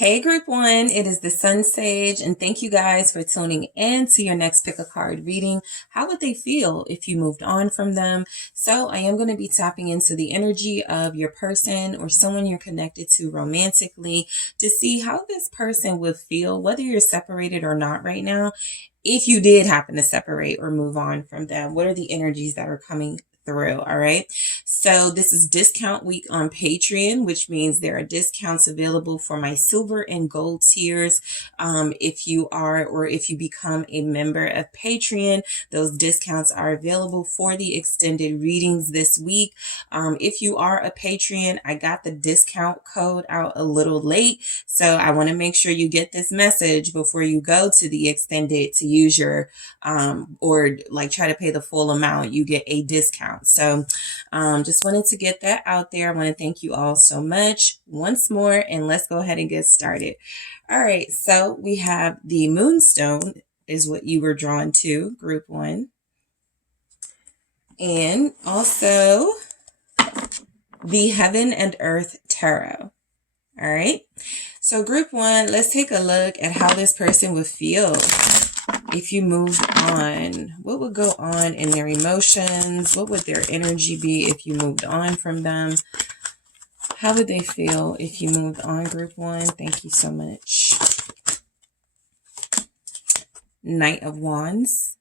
Hey group one, it is the SunSage, and thank you guys for tuning in to your next pick a card reading. How would they feel if you moved on from them? So I am going to be tapping into the energy of your person or someone you're connected to romantically to see how this person would feel, whether you're separated or not right now. If you did happen to separate or move on from them, what are the energies that are coming through? All right. So this is discount week on Patreon, which means there are discounts available for my silver and gold tiers. If you are, or if you become a member of Patreon, those discounts are available for the extended readings this week. If you are a Patreon, I got the discount code out a little late. So I want to make sure you get this message before you go to the extended to use your, or like try to pay the full amount, you get a discount. So, just wanted to get that out there. I want to thank you all so much once more, and let's go ahead and get started. All right, so we have the Moonstone is what you were drawn to, group one. And also the Heaven and Earth Tarot. All right, so group one, let's take a look at how this person would feel if you moved on. What would go on in their emotions? What would their energy be if you moved on from them? How would they feel if you moved on, group one? Thank you so much. Knight of Wands.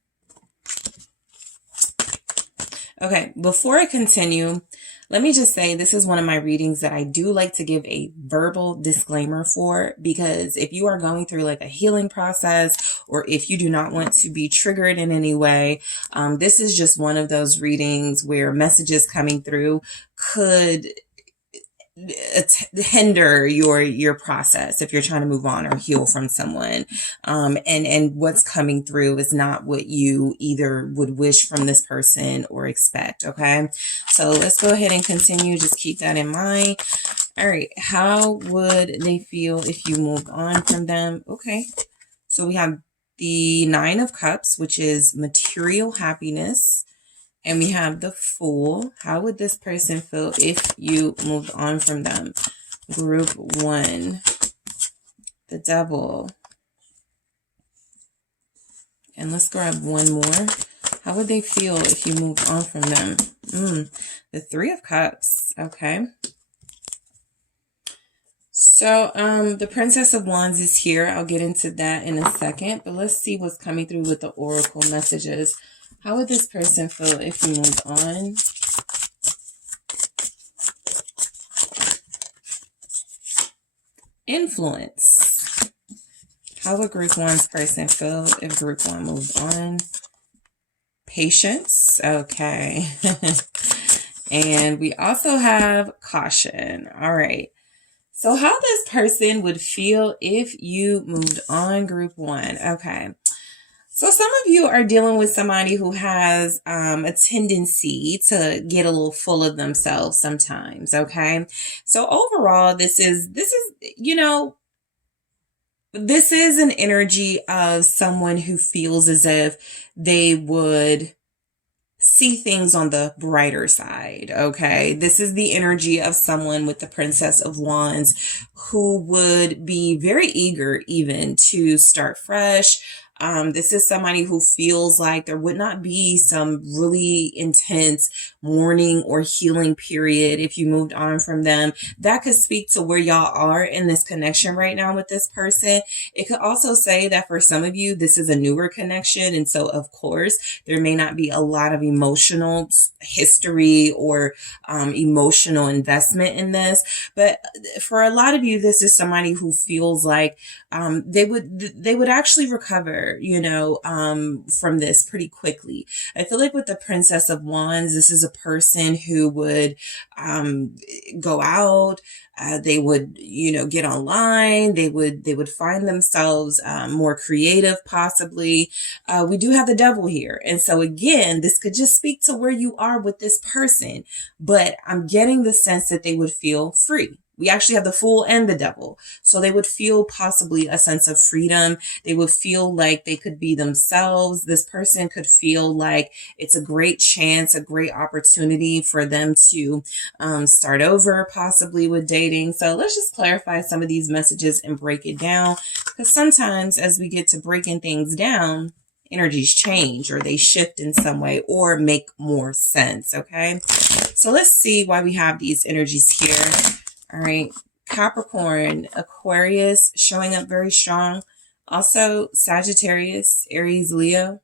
Okay, before I continue, let me just say this is one of my readings that I do like to give a verbal disclaimer for, because if you are going through like a healing process, or if you do not want to be triggered in any way, this is just one of those readings where messages coming through could hinder your process if you're trying to move on or heal from someone, and what's coming through is not what you either would wish from this person or expect. Okay, so let's go ahead and continue. Just keep that in mind. All right, how would they feel if you moved on from them? Okay, so we have the Nine of Cups, which is material happiness. And we have the Fool. How would this person feel if you moved on from them? Group one. The Devil. And let's grab one more. How would they feel if you moved on from them? The Three of Cups. Okay. So the Princess of Wands is here. I'll get into that in a second. But let's see what's coming through with the Oracle messages. How would this person feel if you moved on? Influence. How would group one's person feel if group one moved on? Patience. Okay. And we also have caution. All right. So how this person would feel if you moved on, group one. Okay. So some of you are dealing with somebody who has a tendency to get a little full of themselves sometimes, okay? So overall, this is an energy of someone who feels as if they would see things on the brighter side, okay? This is the energy of someone with the Princess of Wands who would be very eager even to start fresh. This is somebody who feels like there would not be some really intense mourning or healing period if you moved on from them. That could speak to where y'all are in this connection right now with this person. It could also say that for some of you, this is a newer connection. And so, of course, there may not be a lot of emotional history or emotional investment in this. But for a lot of you, this is somebody who feels like they would actually recover, from this pretty quickly. I feel like with the Princess of Wands, this is a person who would go out. They would, get online. They would find themselves more creative, possibly. We do have the Devil here. And so again, this could just speak to where you are with this person, but I'm getting the sense that they would feel free. We actually have the Fool and the Devil. So they would feel possibly a sense of freedom. They would feel like they could be themselves. This person could feel like it's a great chance, a great opportunity for them to start over, possibly with dating. So let's just clarify some of these messages and break it down, because sometimes as we get to breaking things down, energies change or they shift in some way or make more sense. Okay, so let's see why we have these energies here. All right, Capricorn, Aquarius showing up very strong. Also Sagittarius, Aries, Leo.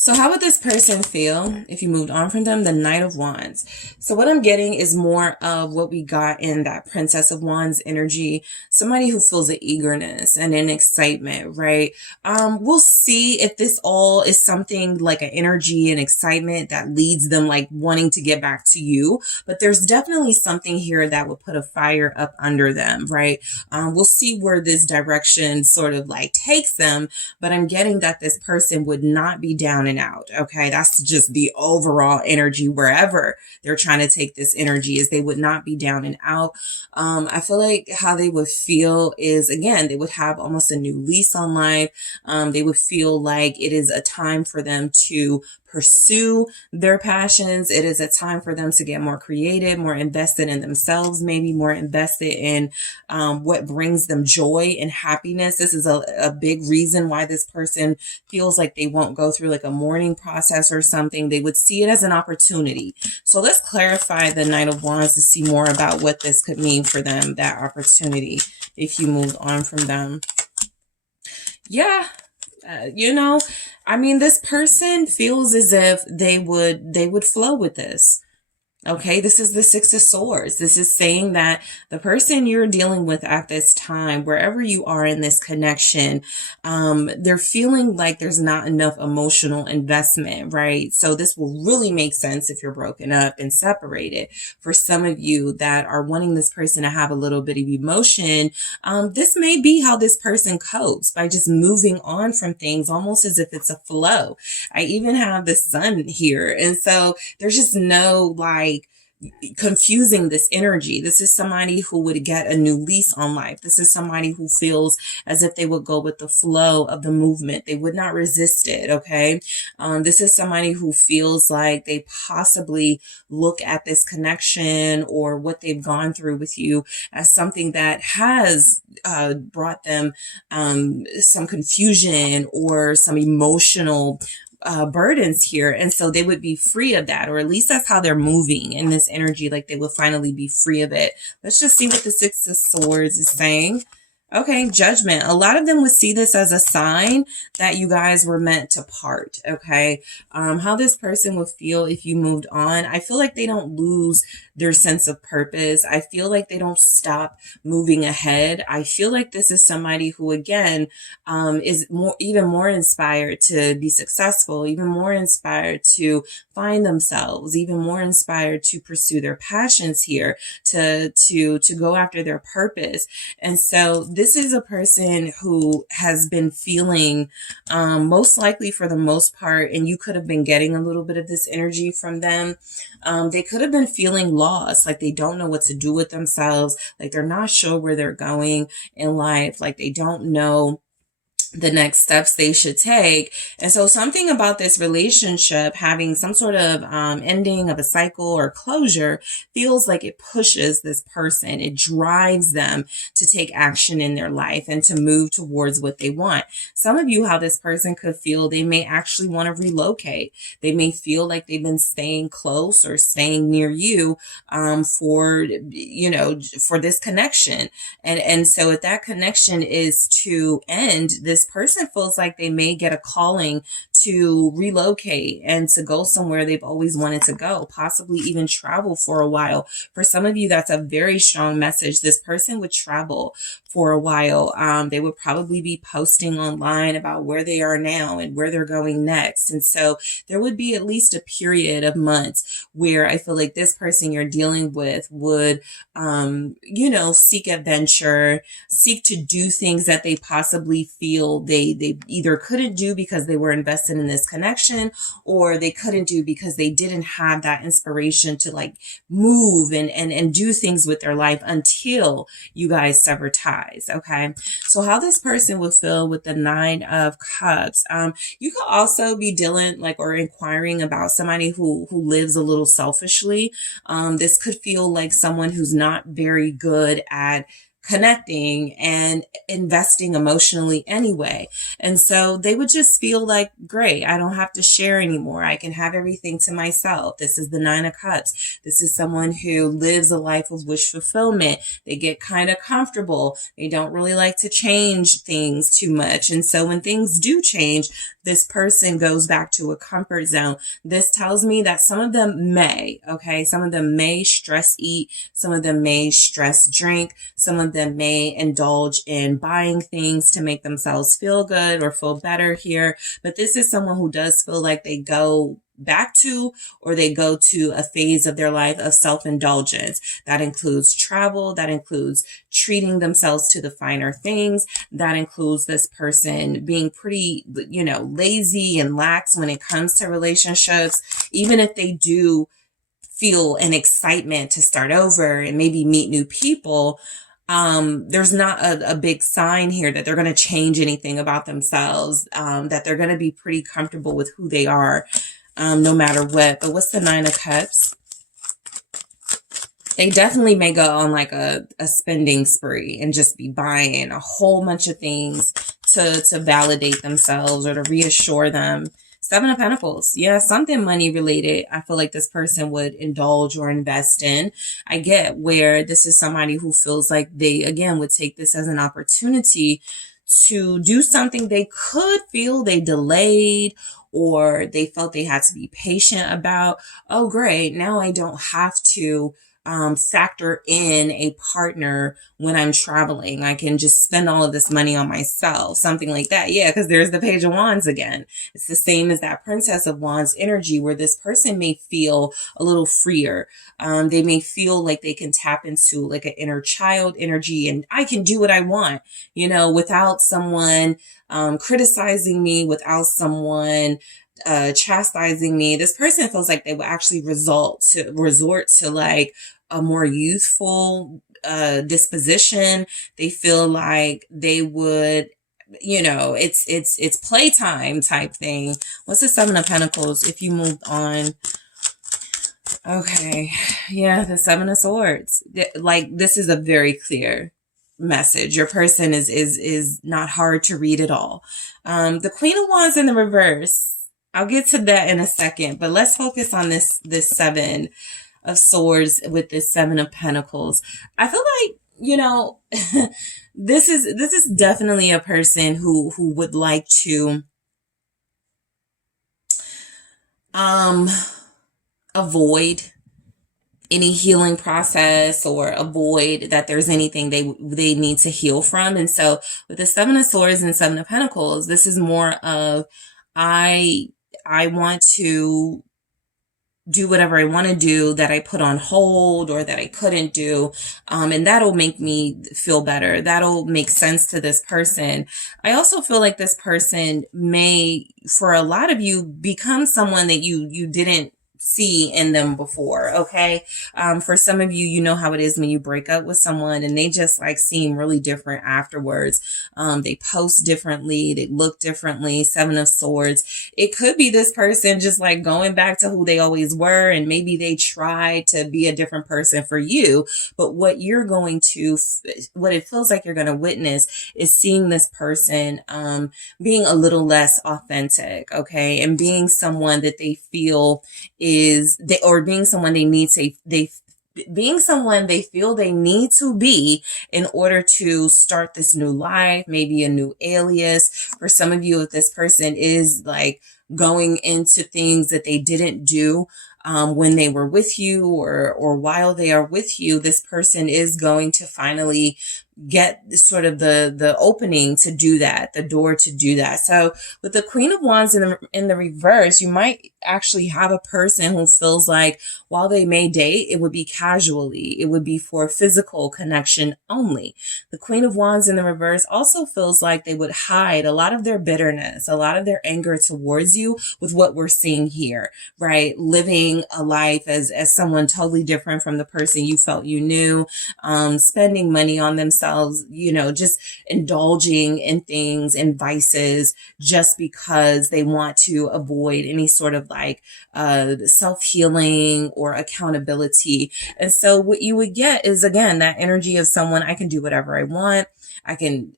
So how would this person feel if you moved on from them? The Knight of Wands. So what I'm getting is more of what we got in that Princess of Wands energy. Somebody who feels an eagerness and an excitement, right? We'll see if this all is something like an energy and excitement that leads them like wanting to get back to you. But there's definitely something here that would put a fire up under them, right? We'll see where this direction sort of like takes them. But I'm getting that this person would not be down and out. Okay, that's just the overall energy wherever they're trying to take this energy, is they would not be down and out. I feel like how they would feel is, again, they would have almost a new lease on life. They would feel like it is a time for them to pursue their passions. It is a time for them to get more creative, more invested in themselves, maybe more invested in what brings them joy and happiness. This is a big reason why this person feels like they won't go through like a mourning process or something. They would see it as an opportunity. So let's clarify the Knight of Wands to see more about what this could mean for them, that opportunity, if you moved on from them. Yeah. I mean, this person feels as if they would flow with this. Okay, this is the Six of Swords. This is saying that the person you're dealing with at this time, wherever you are in this connection, they're feeling like there's not enough emotional investment, right? So this will really make sense if you're broken up and separated. For some of you that are wanting this person to have a little bit of emotion, this may be how this person copes, by just moving on from things, almost as if it's a flow. I even have the Sun here. And so there's just no like confusing this energy. This is somebody who would get a new lease on life. This is somebody who feels as if they would go with the flow of the movement. They would not resist it. Okay. This is somebody who feels like they possibly look at this connection or what they've gone through with you as something that has brought them some confusion or some emotional burdens here. And so they would be free of that, or at least that's how they're moving in this energy. Like they will finally be free of it. Let's just see what the Six of Swords is saying. Okay, Judgment. A lot of them would see this as a sign that you guys were meant to part. Okay. How this person would feel if you moved on. I feel like they don't lose their sense of purpose. I feel like they don't stop moving ahead. I feel like this is somebody who, again, is even more inspired to be successful, even more inspired to find themselves, even more inspired to pursue their passions here, to go after their purpose. And so this is a person who has been feeling, most likely for the most part, and you could have been getting a little bit of this energy from them. They could have been feeling lost, like they don't know what to do with themselves, like they're not sure where they're going in life, like they don't know the next steps they should take. And so something about this relationship having some sort of ending of a cycle or closure feels like it pushes this person. It drives them to take action in their life and to move towards what they want. Some of you, how this person could feel, they may actually want to relocate. They may feel like they've been staying close or staying near you for this connection. And so if that connection is to end, this person feels like they may get a calling to relocate and to go somewhere they've always wanted to go, possibly even travel for a while. For some of you, that's a very strong message. This person would travel for a while. They would probably be posting online about where they are now and where they're going next. And so there would be at least a period of months where I feel like this person you're dealing with would, seek adventure, seek to do things that they possibly feel they either couldn't do because they were invested invested in this connection, or they couldn't do because they didn't have that inspiration to like move and do things with their life until you guys sever ties. Okay. So how this person would feel with the 9 of Cups. You could also be dealing like or inquiring about somebody who lives a little selfishly. This could feel like someone who's not very good at connecting and investing emotionally anyway. And so they would just feel like, great, I don't have to share anymore. I can have everything to myself. This is the 9 of Cups. This is someone who lives a life of wish fulfillment. They get kind of comfortable. They don't really like to change things too much. And so when things do change, this person goes back to a comfort zone. This tells me that some of them may, okay, some of them may stress eat, some of them may stress drink, some of them may indulge in buying things to make themselves feel good or feel better here. But this is someone who does feel like they go back to or they go to a phase of their life of self-indulgence. That includes travel, that includes treating themselves to the finer things, that includes this person being pretty, lazy and lax when it comes to relationships, even if they do feel an excitement to start over and maybe meet new people. There's not a big sign here that they're going to change anything about themselves, that they're going to be pretty comfortable with who they are, no matter what. But what's the 9 of Cups? They definitely may go on like a spending spree and just be buying a whole bunch of things to validate themselves or to reassure them. 7 of Pentacles. Yeah, something money related. I feel like this person would indulge or invest in. I get where this is somebody who feels like they, again, would take this as an opportunity to do something they could feel they delayed or they felt they had to be patient about. Oh, great. Now I don't have to factor in a partner when I'm traveling. I can just spend all of this money on myself, something like that. Yeah, because there's the Page of Wands again. It's the same as that Princess of Wands energy where this person may feel a little freer. They may feel like they can tap into like an inner child energy and I can do what I want, without someone criticizing me, without someone chastising me. This person feels like they will actually resort to like a more youthful disposition. They feel like they would, it's playtime type thing. What's the 7 of Pentacles if you moved on? Okay. Yeah, the 7 of Swords. Like, this is a very clear message. Your person is not hard to read at all. The Queen of Wands in the reverse. I'll get to that in a second, but let's focus on this 7 of Swords with this 7 of Pentacles. I feel like, this is definitely a person who would like to avoid any healing process or avoid that there's anything they need to heal from. And so with the 7 of Swords and 7 of Pentacles, this is more of I want to do whatever I want to do that I put on hold or that I couldn't do. And that'll make me feel better. That'll make sense to this person. I also feel like this person may, for a lot of you, become someone that you didn't see in them before. Okay. For some of you, you know how it is when you break up with someone and they just like seem really different afterwards. They post differently. They look differently. 7 of Swords. It could be this person just like going back to who they always were. And maybe they try to be a different person for you. But what you're going to, what it feels like you're going to witness is seeing this person, being a little less authentic. Okay. And being someone that they feel being someone being someone they feel they need to be in order to start this new life, maybe a new alias. For some of you, if this person is like going into things that they didn't do when they were with you or while they are with you, this person is going to finally get sort of the opening to do that, the door to do that. So with the Queen of Wands in the reverse, you might actually have a person who feels like while they may date, it would be casually, it would be for physical connection only. The Queen of Wands in the reverse also feels like they would hide a lot of their bitterness, a lot of their anger towards you with what we're seeing here, right? Living a life as someone totally different from the person you felt you knew, spending money on themselves, just indulging in things and vices just because they want to avoid any sort of like self-healing or accountability. And so what you would get is, again, that energy of someone, I can do whatever I want. I can,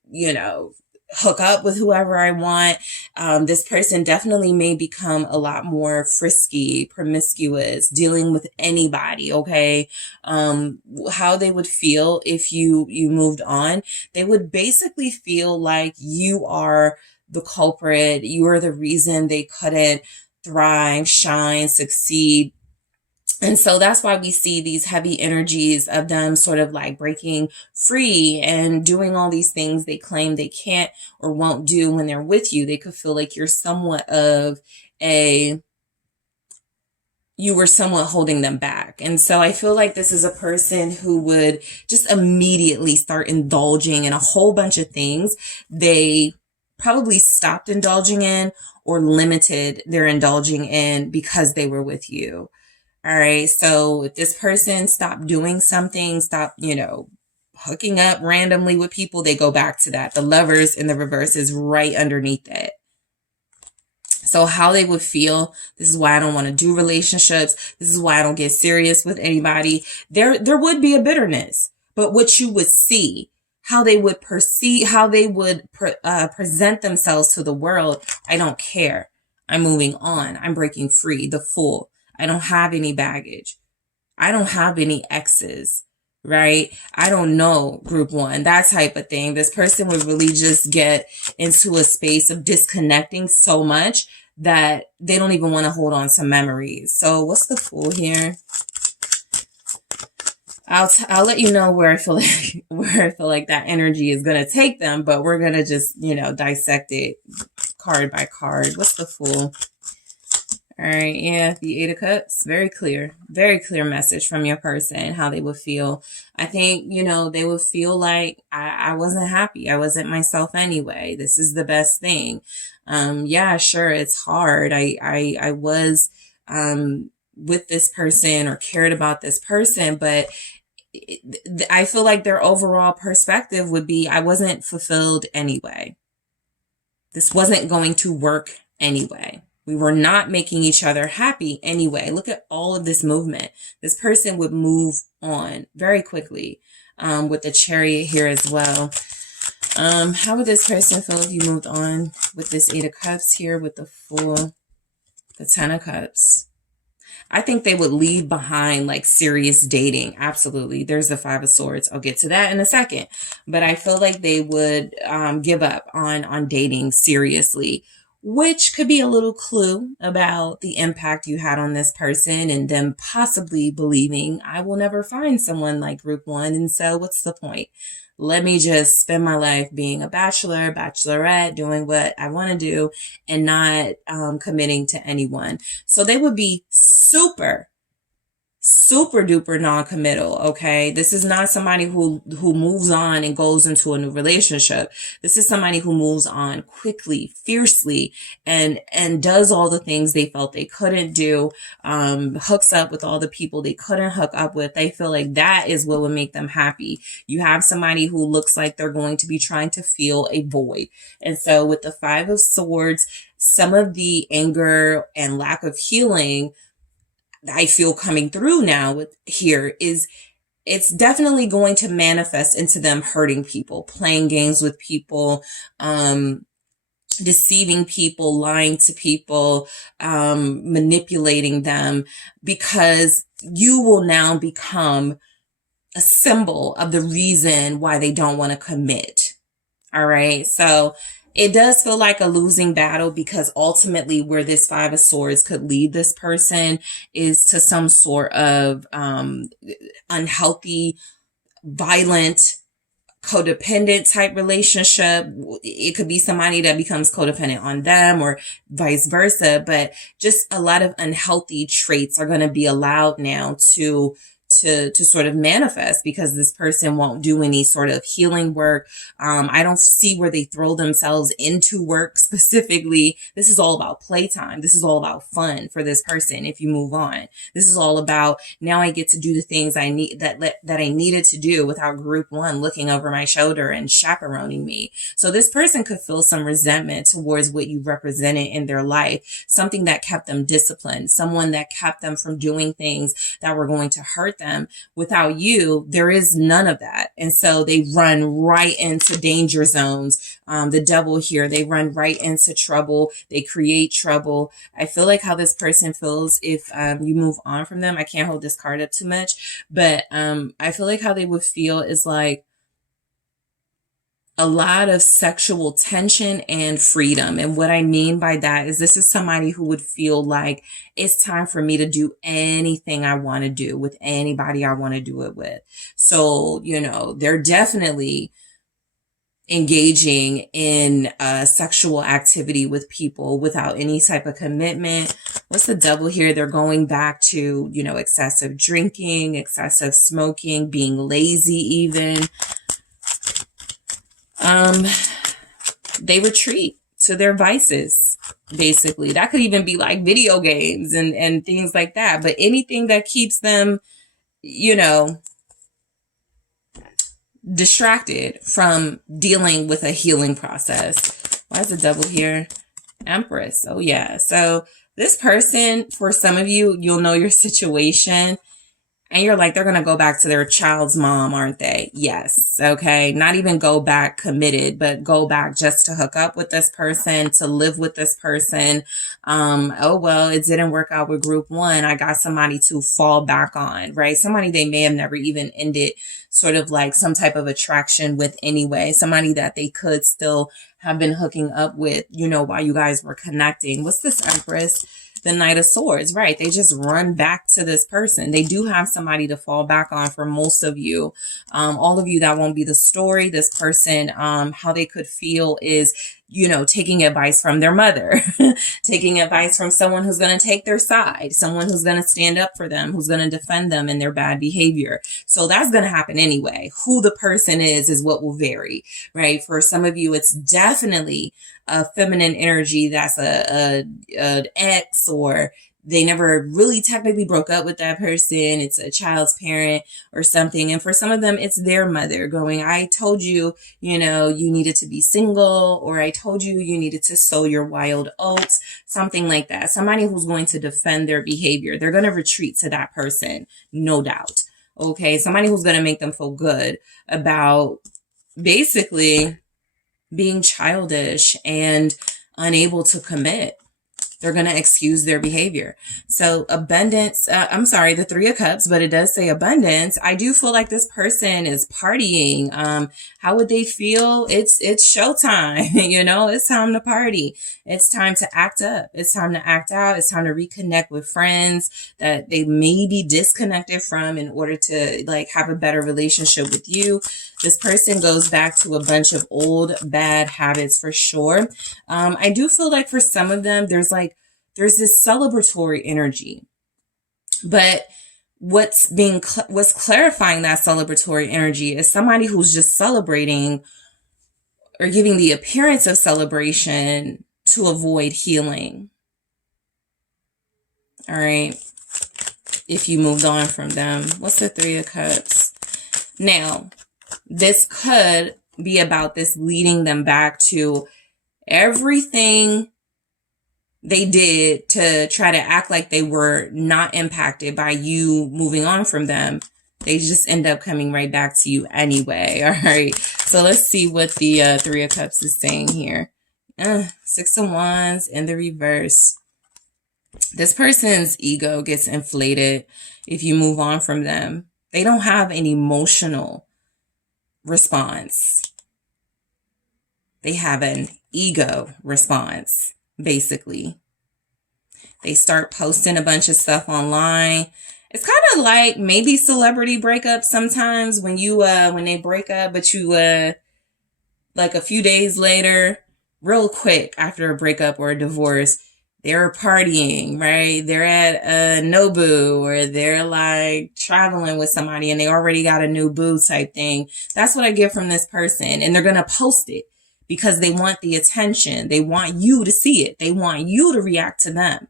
hook up with whoever I want. This person definitely may become a lot more frisky, promiscuous, dealing with anybody. Okay. How they would feel if you moved on, they would basically feel like you are the culprit. You are the reason they couldn't thrive, shine, succeed. And so that's why we see these heavy energies of them sort of like breaking free and doing all these things they claim they can't or won't do when they're with you. They could feel like you were somewhat holding them back. And so I feel like this is a person who would just immediately start indulging in a whole bunch of things they probably stopped indulging in or limited their indulging in because they were with you. All right. So if this person stopped doing something, stop, hooking up randomly with people, they go back to that. The Lovers in the reverse is right underneath it. So how they would feel, this is why I don't want to do relationships. This is why I don't get serious with anybody. There would be a bitterness, but what you would see, how they would perceive, how they would present themselves to the world. I don't care. I'm moving on. I'm breaking free. The Fool. I don't have any baggage. I don't have any exes, right? I don't know, group one, that type of thing. This person would really just get into a space of disconnecting so much that they don't even want to hold on to memories. So what's the Fool here? I'll let you know where I feel like that energy is going to take them, but we're going to just, dissect it card by card. What's the Fool? All right, yeah, the Eight of Cups, very clear message from your person, how they would feel. I think, they would feel like I wasn't happy. I wasn't myself anyway. This is the best thing. Yeah, sure, it's hard. I was with this person or cared about this person, but I feel like their overall perspective would be, I wasn't fulfilled anyway. This wasn't going to work anyway. We were not making each other happy anyway. Look at all of this movement. This person would move on very quickly with the Chariot here as well. How would this person feel if you moved on with this Eight of Cups here with the Fool, the Ten of Cups? I think they would leave behind like serious dating. Absolutely. There's the Five of Swords. I'll get to that in a second. But I feel like they would give up on dating seriously, which could be a little clue about the impact you had on this person and them possibly believing I will never find someone like group one. And so what's the point? Let me just spend my life being a bachelor, bachelorette, doing what I want to do and not committing to anyone. So they would be super duper non-committal. Okay. This is not somebody who moves on and goes into a new relationship. This is somebody who moves on quickly, fiercely, and does all the things they felt they couldn't do, hooks up with all the people they couldn't hook up with. They feel like that is what would make them happy. You have somebody who looks like they're going to be trying to fill a void. And so with the Five of Swords, some of the anger and lack of healing I feel coming through now with here is it's definitely going to manifest into them hurting people, playing games with people, deceiving people, lying to people, manipulating them, because you will now become a symbol of the reason why they don't want to commit. All right. So it does feel like a losing battle, because ultimately where this Five of Swords could lead this person is to some sort of unhealthy, violent, codependent type relationship. It could be somebody that becomes codependent on them or vice versa, but just a lot of unhealthy traits are going to be allowed now to sort of manifest because this person won't do any sort of healing work. I don't see where they throw themselves into work specifically. This is all about playtime. This is all about fun for this person. If you move on, this is all about now I get to do the things I need that I needed to do without group one looking over my shoulder and chaperoning me. So this person could feel some resentment towards what you represented in their life, something that kept them disciplined, someone that kept them from doing things that were going to hurt them. Without you, there is none of that. And so they run right into danger zones. The devil here, they run right into trouble. They create trouble. I feel like how this person feels if you move on from them. I can't hold this card up too much, but I feel like how they would feel is like a lot of sexual tension and freedom. And what I mean by that is this is somebody who would feel like it's time for me to do anything I want to do with anybody I want to do it with. So, they're definitely engaging in sexual activity with people without any type of commitment. What's the devil here? They're going back to, excessive drinking, excessive smoking, being lazy even. They retreat to their vices, basically. That could even be like video games and things like that. But anything that keeps them, distracted from dealing with a healing process. Why is the devil here? Empress. Oh, yeah. So this person, for some of you, you'll know your situation. And you're like, they're going to go back to their child's mom, aren't they? Yes. Okay. Not even go back committed, but go back just to hook up with this person, to live with this person. Oh, well, it didn't work out with group one. I got somebody to fall back on, right? Somebody they may have never even ended sort of like some type of attraction with anyway. Somebody that they could still have been hooking up with, while you guys were connecting. What's this, Empress? The Knight of Swords, right? They just run back to this person. They do have somebody to fall back on for most of you. All of you, that won't be the story. This person, how they could feel is, taking advice from their mother, taking advice from someone who's going to take their side, someone who's going to stand up for them, who's going to defend them in their bad behavior. So that's going to happen anyway. Who the person is what will vary, right? For some of you, it's definitely a feminine energy that's an ex, or they never really technically broke up with that person. It's a child's parent or something. And for some of them, it's their mother going, I told you, you needed to be single, or I told you you needed to sow your wild oats, something like that. Somebody who's going to defend their behavior. They're going to retreat to that person, no doubt. Okay. Somebody who's going to make them feel good about basically being childish and unable to commit. They're going to excuse their behavior. So abundance, the Three of Cups, but it does say abundance. I do feel like this person is partying. How would they feel? It's showtime. It's time to party. It's time to act up. It's time to act out. It's time to reconnect with friends that they may be disconnected from in order to like have a better relationship with you. This person goes back to a bunch of old bad habits for sure. I do feel like for some of them, there's this celebratory energy, but what's clarifying that celebratory energy is somebody who's just celebrating or giving the appearance of celebration to avoid healing. All right. If you moved on from them, what's the Three of Cups? Now, this could be about this leading them back to everything they did to try to act like they were not impacted by you moving on from them. They just end up coming right back to you anyway. All right. So let's see what the Three of Cups is saying here. Six of Wands in the reverse. This person's ego gets inflated if you move on from them. They don't have an emotional response. They have an ego response, basically. They start posting a bunch of stuff online It's kind of like maybe celebrity breakups sometimes when you when they break up, but you like a few days later, real quick after a breakup or a divorce, they're partying, right? They're at a Nobu, or they're like traveling with somebody and they already got a new boo type thing. That's what I get from this person. And they're going to post it because they want the attention. They want you to see it. They want you to react to them,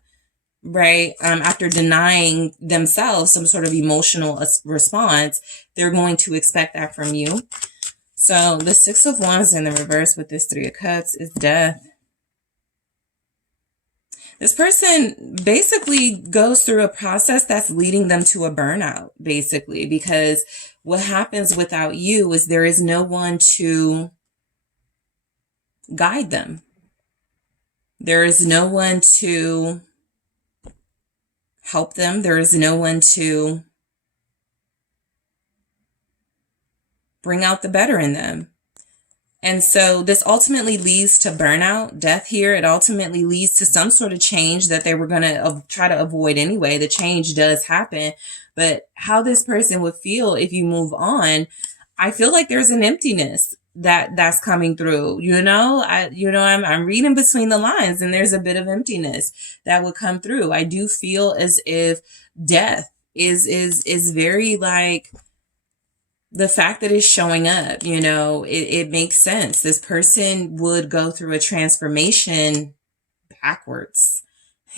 right? After denying themselves some sort of emotional response, they're going to expect that from you. So the Six of Wands in the reverse with this Three of Cups is death. This person basically goes through a process that's leading them to a burnout, basically, because what happens without you is there is no one to guide them. There is no one to help them. There is no one to bring out the better in them. And so this ultimately leads to burnout, death here. It ultimately leads to some sort of change that they were going to try to avoid anyway. The change does happen, but how this person would feel if you move on, I feel like there's an emptiness that's coming through, I'm reading between the lines, and there's a bit of emptiness that would come through. I do feel as if death is very like, the fact that it's showing up, it makes sense. This person would go through a transformation backwards.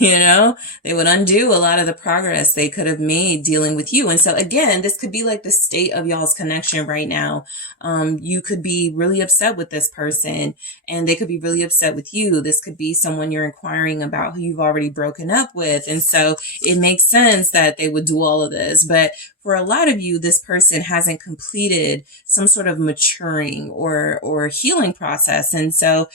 They would undo a lot of the progress they could have made dealing with you. And so again, this could be like the state of y'all's connection right now. You could be really upset with this person and they could be really upset with you. This could be someone you're inquiring about who you've already broken up with. And so it makes sense that they would do all of this. But for a lot of you, this person hasn't completed some sort of maturing or healing process. And so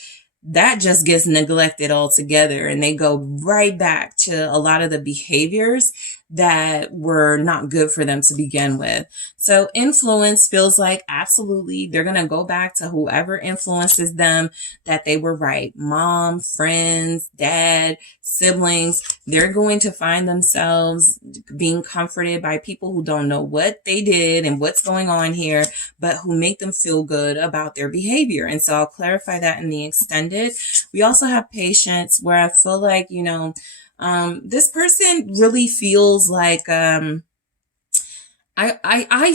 that just gets neglected altogether, and they go right back to a lot of the behaviors that were not good for them to begin with. So influence feels like absolutely they're going to go back to whoever influences them, that they were right. Mom, friends, dad, siblings, they're going to find themselves being comforted by people who don't know what they did and what's going on here, but who make them feel good about their behavior. And so I'll clarify that in the extended. We also have patience, where I feel like, this person really feels like I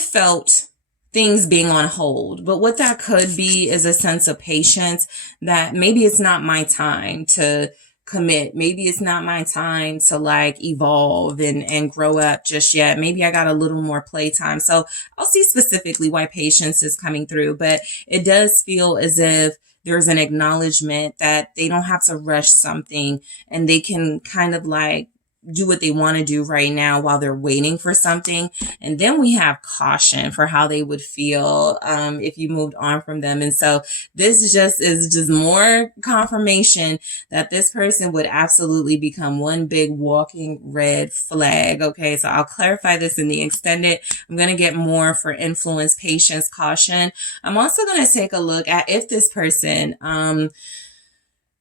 felt things being on hold, but what that could be is a sense of patience, that maybe it's not my time to commit. Maybe it's not my time to like evolve and grow up just yet. Maybe I got a little more playtime. So I'll see specifically why patience is coming through, but it does feel as if there's an acknowledgement that they don't have to rush something, and they can kind of like do what they want to do right now while they're waiting for something. And then we have caution for how they would feel if you moved on from them. And so this is just more confirmation that this person would absolutely become one big walking red flag. Okay, so I'll clarify this in the extended. I'm going to get more for influence, patience, caution. I'm also going to take a look at if this person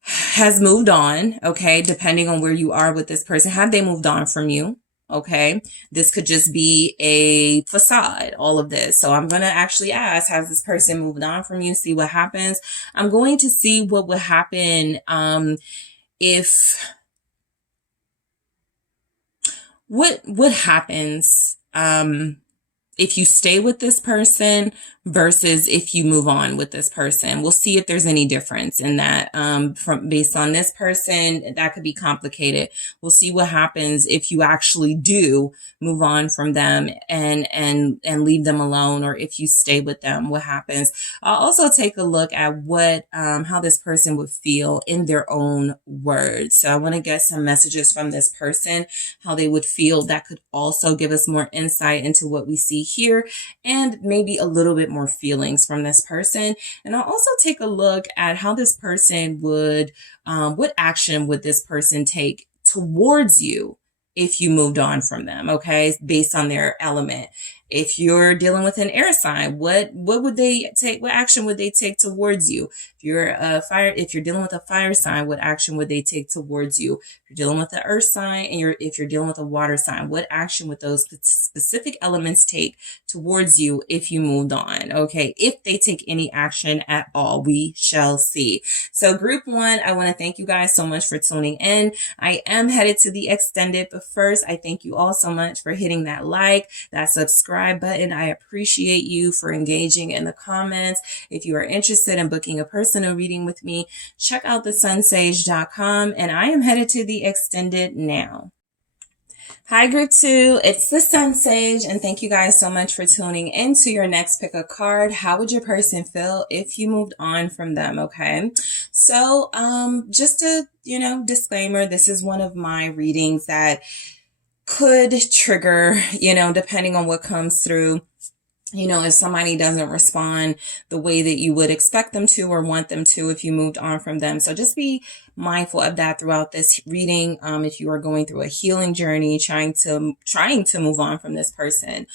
has moved on, okay, depending on where you are with this person. Have they moved on from you? Okay, this could just be a facade, all of this. So I'm going to actually ask, has this person moved on from you? See what happens. I'm going to see what would happen what happens if you stay with this person versus if you move on with this person. We'll see if there's any difference in that. From based on this person, that could be complicated. We'll see what happens if you actually do move on from them and leave them alone, or if you stay with them, what happens. I'll also take a look at what how this person would feel in their own words. So I want to get some messages from this person, how they would feel. That could also give us more insight into what we see here, and maybe a little bit more feelings from this person. And I'll also take a look at how this person would, what action would this person take towards you if you moved on from them, okay, based on their element. If you're dealing with an air sign, what would they take? What action would they take towards you? If you're dealing with a fire sign, what action would they take towards you? If you're dealing with an earth sign, and if you're dealing with a water sign, what action would those specific elements take towards you if you moved on? Okay, if they take any action at all, we shall see. So group one, I want to thank you guys so much for tuning in. I am headed to the extended, but first, I thank you all so much for hitting that like, that subscribe button. I appreciate you for engaging in the comments. If you are interested in booking a personal reading with me, check out TheSunSage.com, and I am headed to the extended now. Hi group two, it's the SunSage, and thank you guys so much for tuning in to your next pick a card. How would your person feel if you moved on from them? Okay, so just a disclaimer, this is one of my readings that could trigger, depending on what comes through. If somebody doesn't respond the way that you would expect them to or want them to if you moved on from them. So just be mindful of that throughout this reading. If you are going through a healing journey, trying to move on from this person,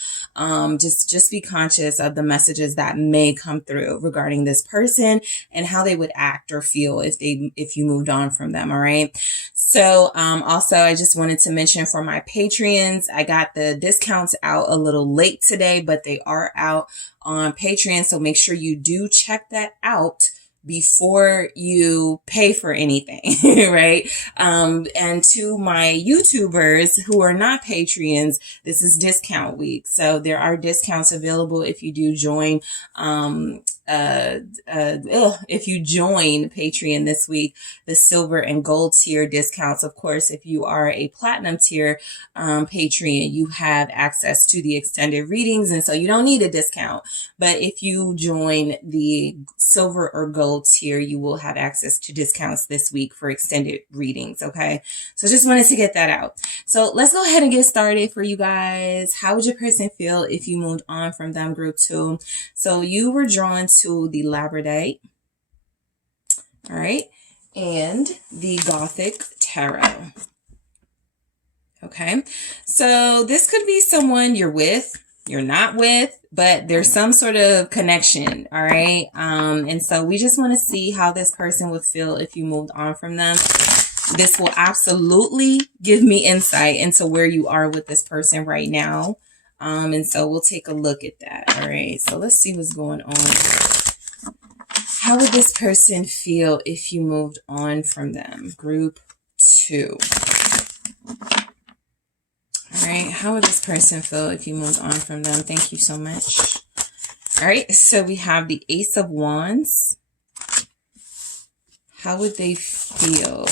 just be conscious of the messages that may come through regarding this person and how they would act or feel if you moved on from them. All right. So, also, I just wanted to mention for my Patreons, I got the discounts out a little late today, but they are out on Patreon. So make sure you do check that out before you pay for anything, right? And to my YouTubers who are not Patreons, this is discount week. So there are discounts available if you do join, if you join Patreon this week, the silver and gold tier discounts. Of course, if you are a platinum tier Patreon, you have access to the extended readings, and so you don't need a discount. But if you join the silver or gold tier, you will have access to discounts this week for extended readings. Okay, so just wanted to get that out. So let's go ahead and get started for you guys. How would your person feel if you moved on from them, group two? So you were drawn to the Labradorite, all right, and the Gothic Tarot. Okay, so this could be someone you're with, you're not with, but there's some sort of connection, all right? And so we just want to see how this person would feel if you moved on from them. This will absolutely give me insight into where you are with this person right now. And so we'll take a look at that. All right. So let's see what's going on. How would this person feel if you moved on from them? Group two. All right. How would this person feel if you moved on from them? Thank you so much. All right. So we have the Ace of Wands. How would they feel?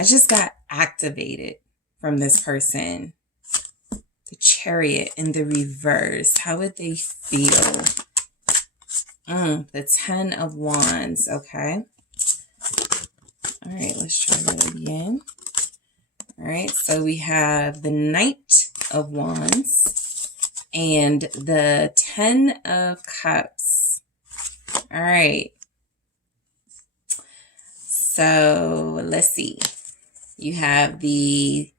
I just got activated from this person. The Chariot in the reverse. How would they feel? The Ten of Wands. Okay. All right. Let's try that again. All right. So we have the Knight of Wands and the Ten of Cups. All right. So let's see. You have the,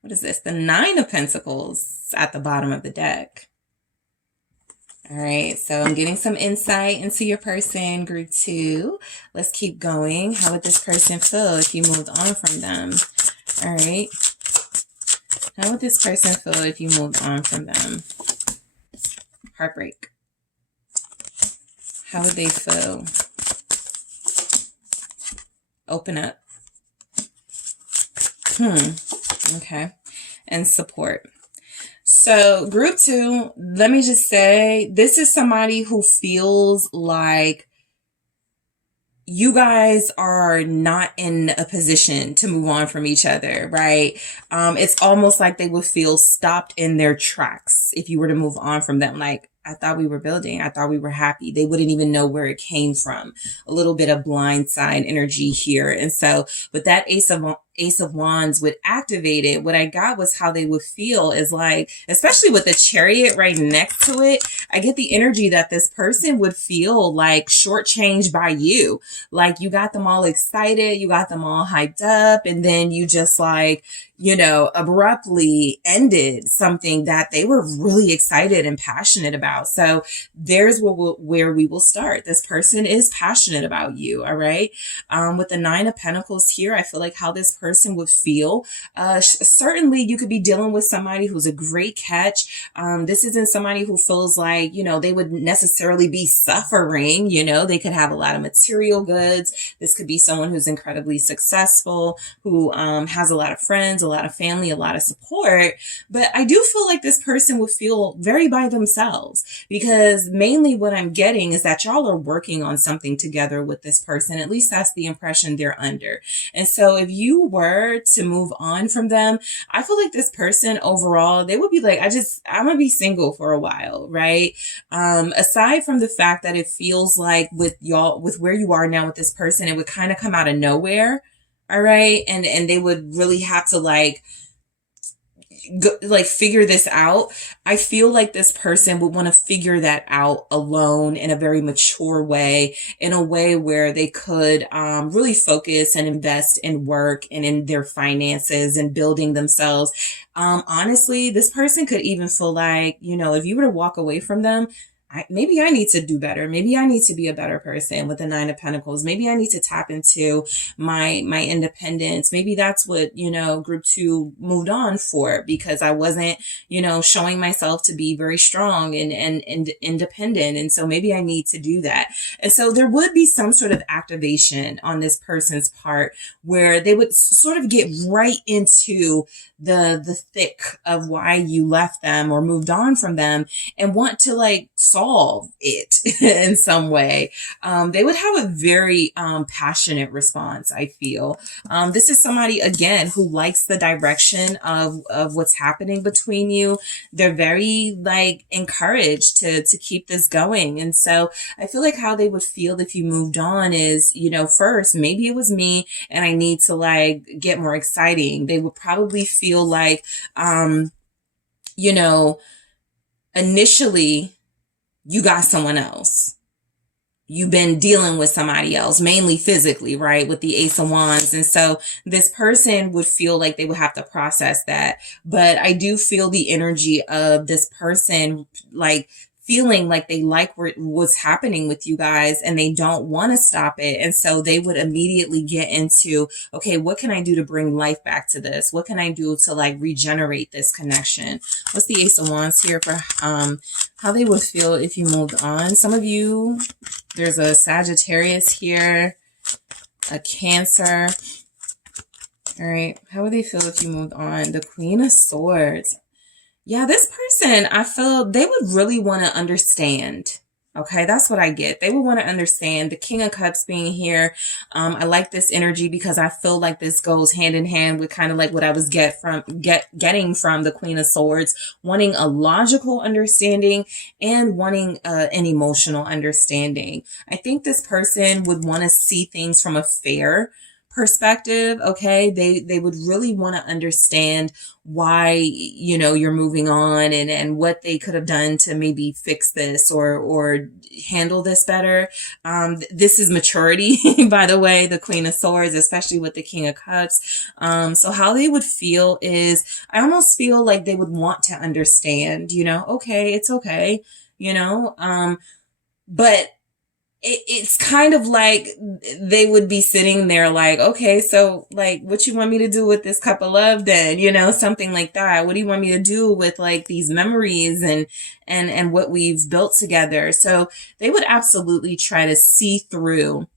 what is this? The Nine of Pentacles at the bottom of the deck. All right, so I'm getting some insight into your person, group two. Let's keep going. How would this person feel if you moved on from them? All right. How would this person feel if you moved on from them? Heartbreak. How would they feel? Open up. Okay. And support. So group two, let me just say, this is somebody who feels like you guys are not in a position to move on from each other, right? It's almost like they would feel stopped in their tracks if you were to move on from them. Like, I thought we were building. I thought we were happy. They wouldn't even know where it came from. A little bit of blindside energy here. And so with that Ace of Wands would activate it, what I got was how they would feel is like, especially with the Chariot right next to it, I get the energy that this person would feel like shortchanged by you. Like you got them all excited, you got them all hyped up, and then you just like, abruptly ended something that they were really excited and passionate about. So there's where we will start. This person is passionate about you, all right? With the Nine of Pentacles here, I feel like how this person would feel. Certainly, you could be dealing with somebody who's a great catch. This isn't somebody who feels like, they would necessarily be suffering. They could have a lot of material goods. This could be someone who's incredibly successful, who has a lot of friends, a lot of family, a lot of support. But I do feel like this person would feel very by themselves, because mainly what I'm getting is that y'all are working on something together with this person. At least that's the impression they're under. And so if you were to move on from them, I feel like this person overall, they would be like, I'm gonna be single for a while, right? Aside from the fact that it feels like with where you are now with this person, it would kind of come out of nowhere. All right. And they would really have to figure this out. I feel like this person would want to figure that out alone in a very mature way, in a way where they could really focus and invest in work and in their finances and building themselves. Honestly, this person could even feel like, if you were to walk away from them, maybe I need to do better. Maybe I need to be a better person with the Nine of Pentacles. Maybe I need to tap into my independence. Maybe that's what, group 2 moved on for, because I wasn't, showing myself to be very strong and independent. And so maybe I need to do that. And so there would be some sort of activation on this person's part where they would sort of get right into the thick of why you left them or moved on from them and want to solve it in some way. They would have a very passionate response, I feel. This is somebody, again, who likes the direction of what's happening between you. They're very encouraged to keep this going. And so I feel like how they would feel if you moved on is, first, maybe it was me and I need to get more exciting. They would probably feel like, initially you got someone else. You've been dealing with somebody else, mainly physically, right? With the Ace of Wands. And so this person would feel like they would have to process that. But I do feel the energy of this person, feeling like they like what's happening with you guys and they don't want to stop it. And so they would immediately get into, okay, what can I do to bring life back to this? What can I do to regenerate this connection? What's the Ace of Wands here for how they would feel if you moved on? Some of you, there's a Sagittarius here, a Cancer. All right. How would they feel if you moved on? The Queen of Swords. Yeah, this person, I feel they would really want to understand. Okay, that's what I get. They would want to understand. The King of Cups being here. I like this energy because I feel like this goes hand in hand with kind of what I was getting from the Queen of Swords, wanting a logical understanding and wanting an emotional understanding. I think this person would want to see things from a fair perspective. Okay, they would really want to understand why you're moving on and what they could have done to maybe fix this or handle this better. This is maturity, by the way, the Queen of Swords, especially with the King of Cups. So how they would feel is, I almost feel like they would want to understand, okay, it's okay, but it's kind of like they would be sitting there okay, so what you want me to do with this cup of love then, something like that. What do you want me to do with these memories and what we've built together? So they would absolutely try to see through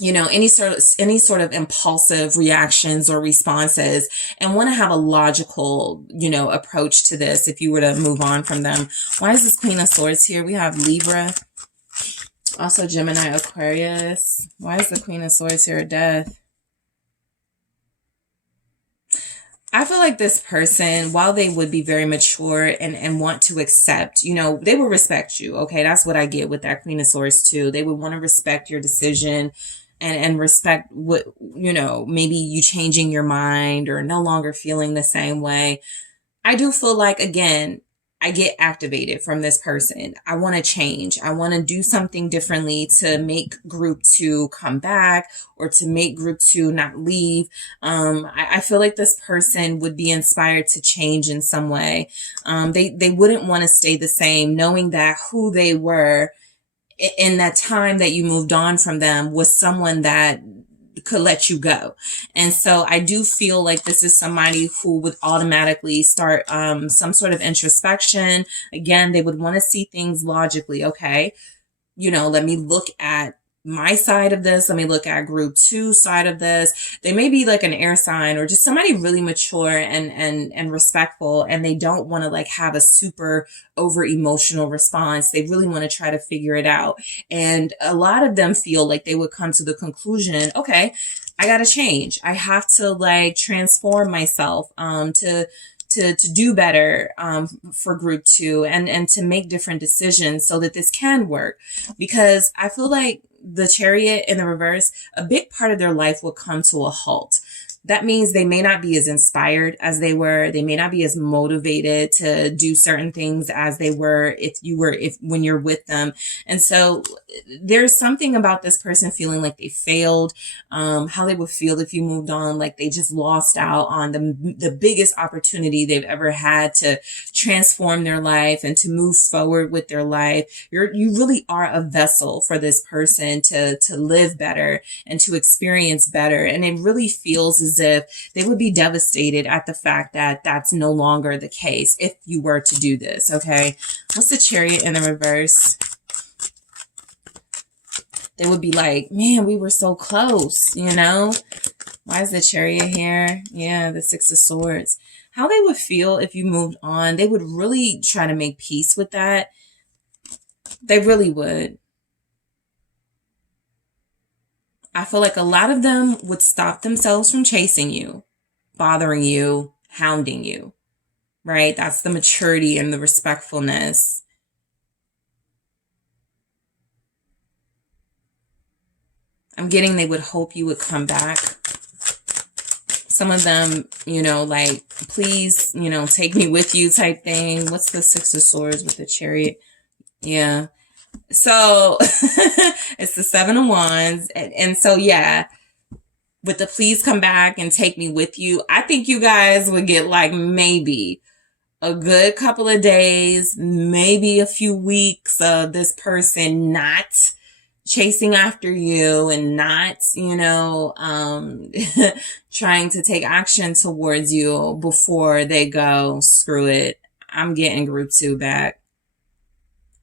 any sort of impulsive reactions or responses and want to have a logical, approach to this if you were to move on from them. Why is this Queen of Swords here? We have Libra. Also Gemini, Aquarius. Why is the Queen of Swords here? Death. I feel like this person, while they would be very mature and want to accept, they will respect you. Okay, that's what I get with that Queen of Swords too. They would want to respect your decision. and respect what, maybe you changing your mind or no longer feeling the same way. I do feel like, again, I get activated from this person. I want to change. I want to do something differently to make group two come back or to make group two not leave. I feel like this person would be inspired to change in some way. They wouldn't want to stay the same, knowing that who they were in that time that you moved on from them was someone that could let you go. And so I do feel like this is somebody who would automatically start some sort of introspection. Again, they would want to see things logically. Okay, let me look at my side of this. Let me look at group two side of this. They may be like an air sign or just somebody really mature and respectful, and they don't want to like have a super over emotional response. They really want to try to figure it out. And a lot of them feel like they would come to the conclusion, okay, I got to change. I have to like transform myself, to do better for group two and to make different decisions so that this can work. Because I feel like the Chariot in the reverse, a big part of their life will come to a halt. That means they may not be as inspired as they were. They may not be as motivated to do certain things as they were when you're with them. And so there's something about this person feeling like they failed, how they would feel if you moved on, like they just lost out on the biggest opportunity they've ever had to transform their life and to move forward with their life. You really are a vessel for this person to live better and to experience better. And it really feels as if they would be devastated at the fact that that's no longer the case if you were to do this. Okay, what's the Chariot in the reverse? They would be like, man, we were so close, Why is the Chariot here? Yeah, the Six of Swords. How they would feel if you moved on. They would really try to make peace with that. They really would. I feel like a lot of them would stop themselves from chasing you, bothering you, hounding you, right? That's the maturity and the respectfulness. I'm getting they would hope you would come back. Some of them, like, please, take me with you type thing. What's the Six of Swords with the Chariot? Yeah. So it's the Seven of Wands. And so, yeah, with the please come back and take me with you, I think you guys would get like maybe a good couple of days, maybe a few weeks of this person not chasing after you and not, trying to take action towards you before they go, screw it, I'm getting group two back.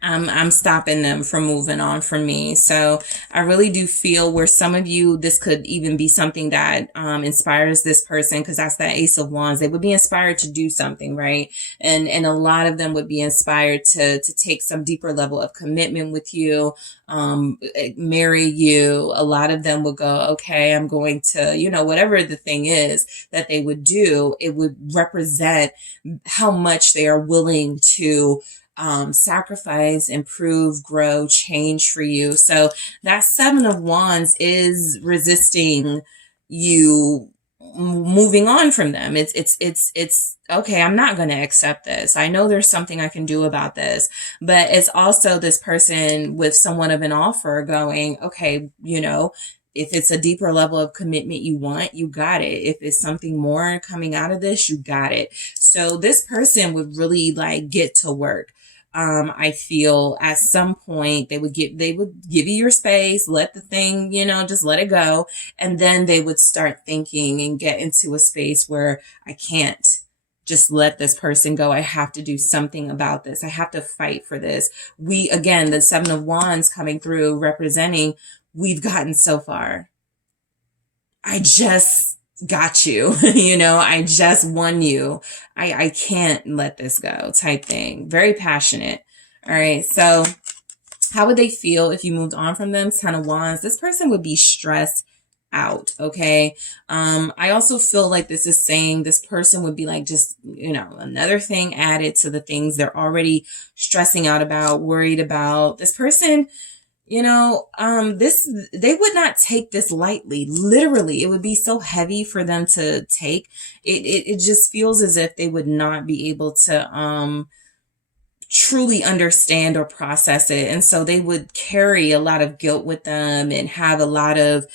I'm stopping them from moving on from me. So I really do feel where some of you, this could even be something that inspires this person, because that's that Ace of Wands. They would be inspired to do something, right? And a lot of them would be inspired to take some deeper level of commitment with you, marry you. A lot of them would go, okay, I'm going to, whatever the thing is that they would do, it would represent how much they are willing to sacrifice, improve, grow, change for you. So that Seven of Wands is resisting you moving on from them. It's okay, I'm not going to accept this. I know there's something I can do about this, but it's also this person with somewhat of an offer going, okay, if it's a deeper level of commitment you want, you got it. If it's something more coming out of this, you got it. So this person would really like get to work. I feel at some point they would give you your space, let the thing, just let it go. And then they would start thinking and get into a space where I can't just let this person go. I have to do something about this. I have to fight for this. Again, the Seven of Wands coming through representing we've gotten so far. I just got you, I just won you. I can't let this go type thing. Very passionate. All right. So how would they feel if you moved on from them? Ten of Wands. This person would be stressed out. Okay. I also feel like this is saying this person would be like, just, another thing added to the things they're already stressing out about, worried about. This person, they would not take this lightly. Literally, it would be so heavy for them to take. It just feels as if they would not be able to truly understand or process it. And so they would carry a lot of guilt with them and have a lot of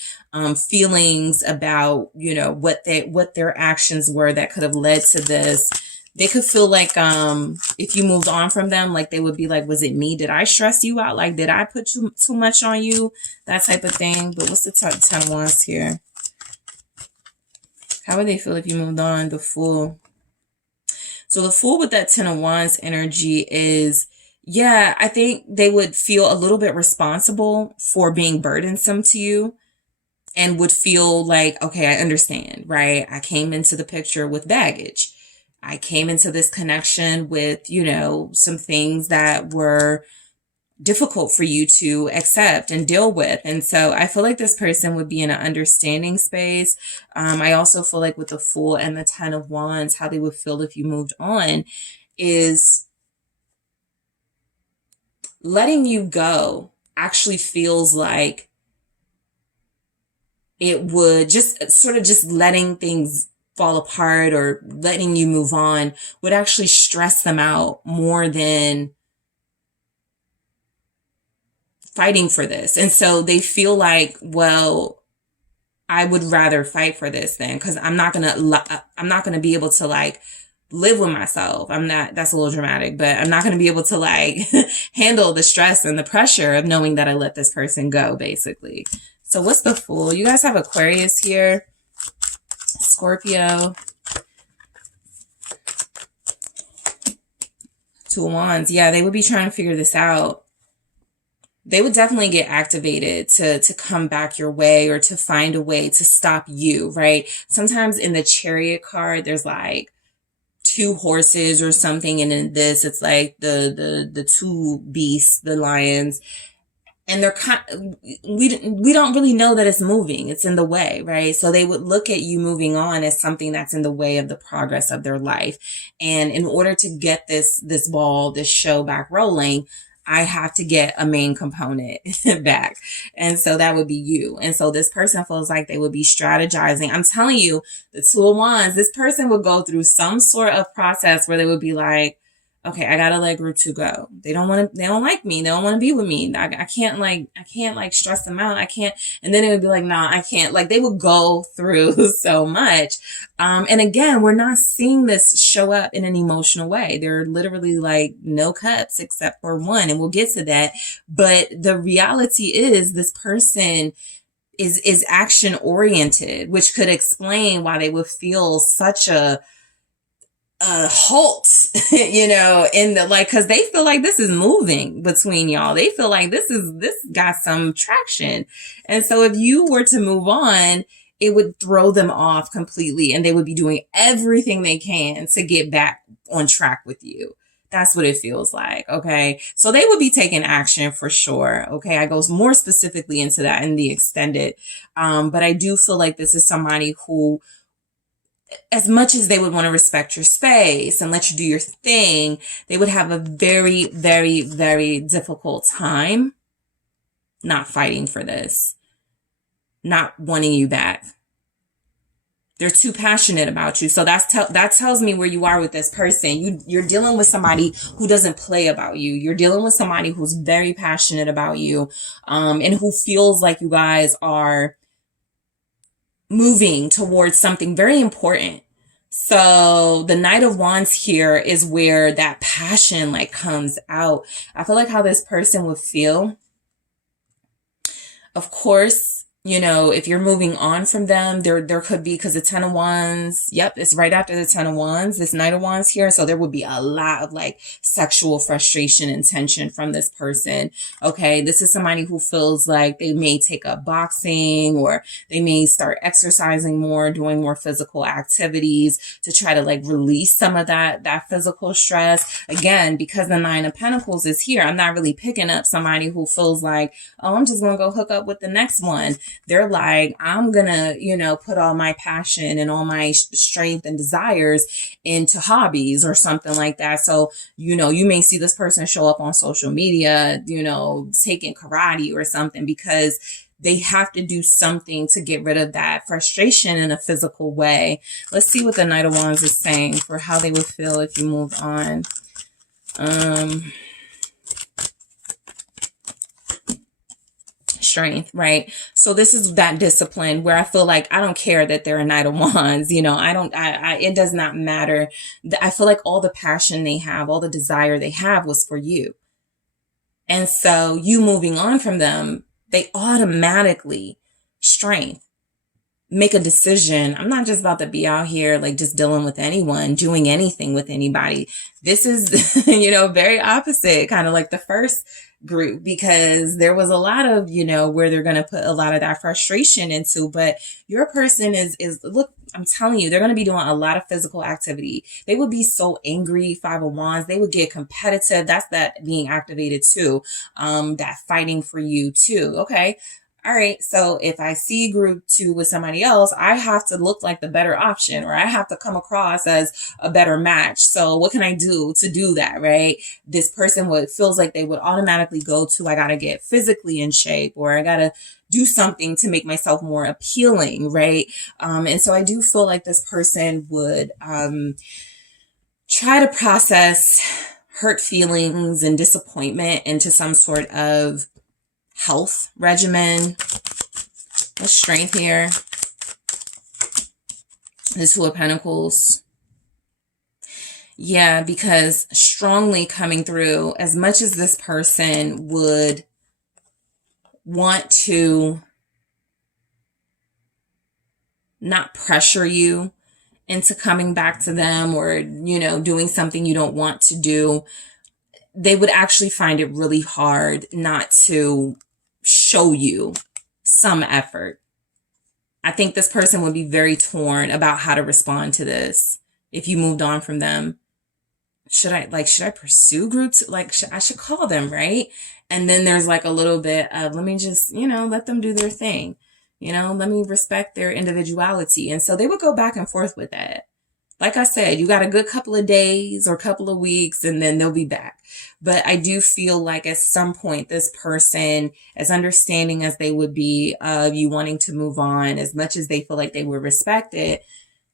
feelings about, what their actions were that could have led to this. They could feel like if you moved on from them, like they would be like, was it me? Did I stress you out? Like, did I put too much on you? That type of thing. But what's the 10 of Wands here? How would they feel if you moved on? The Fool. So the Fool with that 10 of Wands energy is, yeah, I think they would feel a little bit responsible for being burdensome to you and would feel like, okay, I understand, right? I came into the picture with baggage. I came into this connection with, some things that were difficult for you to accept and deal with. And so I feel like this person would be in an understanding space. I also feel like with the Fool and the 10 of Wands, how they would feel if you moved on is letting you go actually feels like it would just letting things fall apart or letting you move on would actually stress them out more than fighting for this. And so they feel like, well, I would rather fight for this then, because I'm not gonna be able to like live with myself. That's a little dramatic, but I'm not gonna be able to like handle the stress and the pressure of knowing that I let this person go, basically. So what's the Fool? You guys have Aquarius here, Scorpio, 2 of Wands. Yeah, they would be trying to figure this out. They would definitely get activated to come back your way or to find a way to stop you, right? Sometimes in the Chariot card, there's like 2 horses or something. And in this, it's like the 2 beasts, the lions. And they're we don't really know that it's moving. It's in the way, right? So they would look at you moving on as something that's in the way of the progress of their life. And in order to get this show back rolling, I have to get a main component back. And so that would be you. And so this person feels like they would be strategizing. I'm telling you, the 2 of Wands, this person would go through some sort of process where they would be like, okay, I gotta let group 2 go. They don't like me. They don't want to be with me. I can't stress them out. I can't. And then it would be like, nah, I can't. Like they would go through so much. And again, we're not seeing this show up in an emotional way. They're literally like no cups except for 1. And we'll get to that. But the reality is this person is action oriented, which could explain why they would feel such a halt, in the like, cause they feel like this is moving between y'all. They feel like this got some traction. And so if you were to move on, it would throw them off completely and they would be doing everything they can to get back on track with you. That's what it feels like. Okay. So they would be taking action for sure. Okay. I go more specifically into that in the extended. But I do feel like this is somebody who, as much as they would want to respect your space and let you do your thing, they would have a very, very, very difficult time not fighting for this, not wanting you back. They're too passionate about you. So that tells me where you are with this person. You're dealing with somebody who doesn't play about you. You're dealing with somebody who's very passionate about you, and who feels like you guys are moving towards something very important. So the Knight of Wands here is where that passion like comes out. I feel like how this person would feel. Of course, if you're moving on from them, there could be, because the 10 of Wands, yep, it's right after the 10 of Wands, this Knight of Wands here. So there would be a lot of like sexual frustration and tension from this person. Okay. This is somebody who feels like they may take up boxing, or they may start exercising more, doing more physical activities to try to like release some of that physical stress. Again, because the 9 of Pentacles is here, I'm not really picking up somebody who feels like, oh, I'm just going to go hook up with the next one. they're like, I'm gonna, put all my passion and all my strength and desires into hobbies or something like that. So, you may see this person show up on social media, taking karate or something, because they have to do something to get rid of that frustration in a physical way. Let's see what the Knight of Wands is saying for how they would feel if you moved on. Strength, right? So this is that discipline where I feel like I don't care that they're a Knight of Wands, it does not matter. I feel like all the passion they have, all the desire they have was for you. And so you moving on from them, they automatically strength. Make a decision. I'm not just about to be out here like just dealing with anyone, doing anything with anybody. This is, very opposite, kind of like the first group, because there was a lot of, where they're going to put a lot of that frustration into, but your person is look, I'm telling you, they're going to be doing a lot of physical activity. They would be so angry, Five of Wands. They would get competitive. That's that being activated too. That fighting for you too. Okay. All right. So if I see group 2 with somebody else, I have to look like the better option, or I have to come across as a better match. So what can I do to do that? Right. This person feels like they would automatically go to, I got to get physically in shape, or I got to do something to make myself more appealing. Right. And so I do feel like this person would, try to process hurt feelings and disappointment into some sort of health regimen. What's strength here? The Two of Pentacles. Yeah, because strongly coming through, as much as this person would want to not pressure you into coming back to them, or, doing something you don't want to do, they would actually find it really hard not to show you some effort. I think this person would be very torn about how to respond to this if you moved on from them. Should I pursue groups? I should call them, right? And then there's like a little bit of, let me just, let them do their thing. Let me respect their individuality. And so they would go back and forth with that. Like I said, you got a good couple of days or couple of weeks, and then they'll be back. But I do feel like at some point, this person, as understanding as they would be of you wanting to move on, as much as they feel like they would respect it,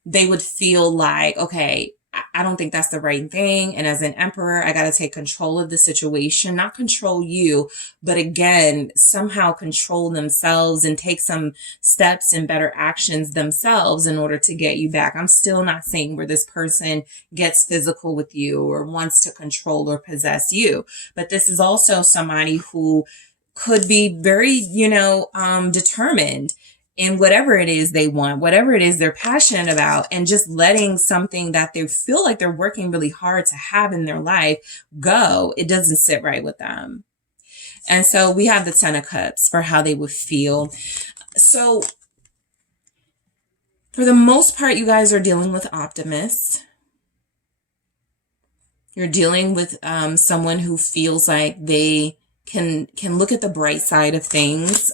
they would feel like, okay, I don't think that's the right thing. And as an emperor, I got to take control of the situation, not control you, but again, somehow control themselves and take some steps and better actions themselves in order to get you back. I'm still not saying where this person gets physical with you or wants to control or possess you, but this is also somebody who could be very, determined in whatever it is they want, whatever it is they're passionate about, and just letting something that they feel like they're working really hard to have in their life go. It doesn't sit right with them. And so we have the Ten of Cups for how they would feel. So for the most part, you guys are dealing with optimists. You're dealing with someone who feels like they can look at the bright side of things.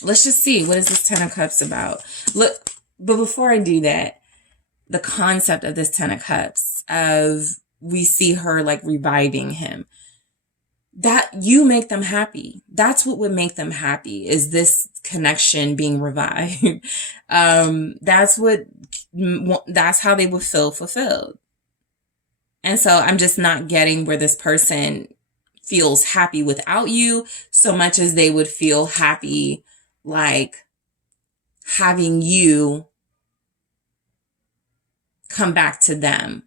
Let's just see, what is this Ten of Cups about? Look, but before I do that, the concept of this Ten of Cups, we see her like reviving him. That you make them happy. That's what would make them happy, is this connection being revived. That's how they would feel fulfilled. And so I'm just not getting where this person feels happy without you so much as they would feel happy like having you come back to them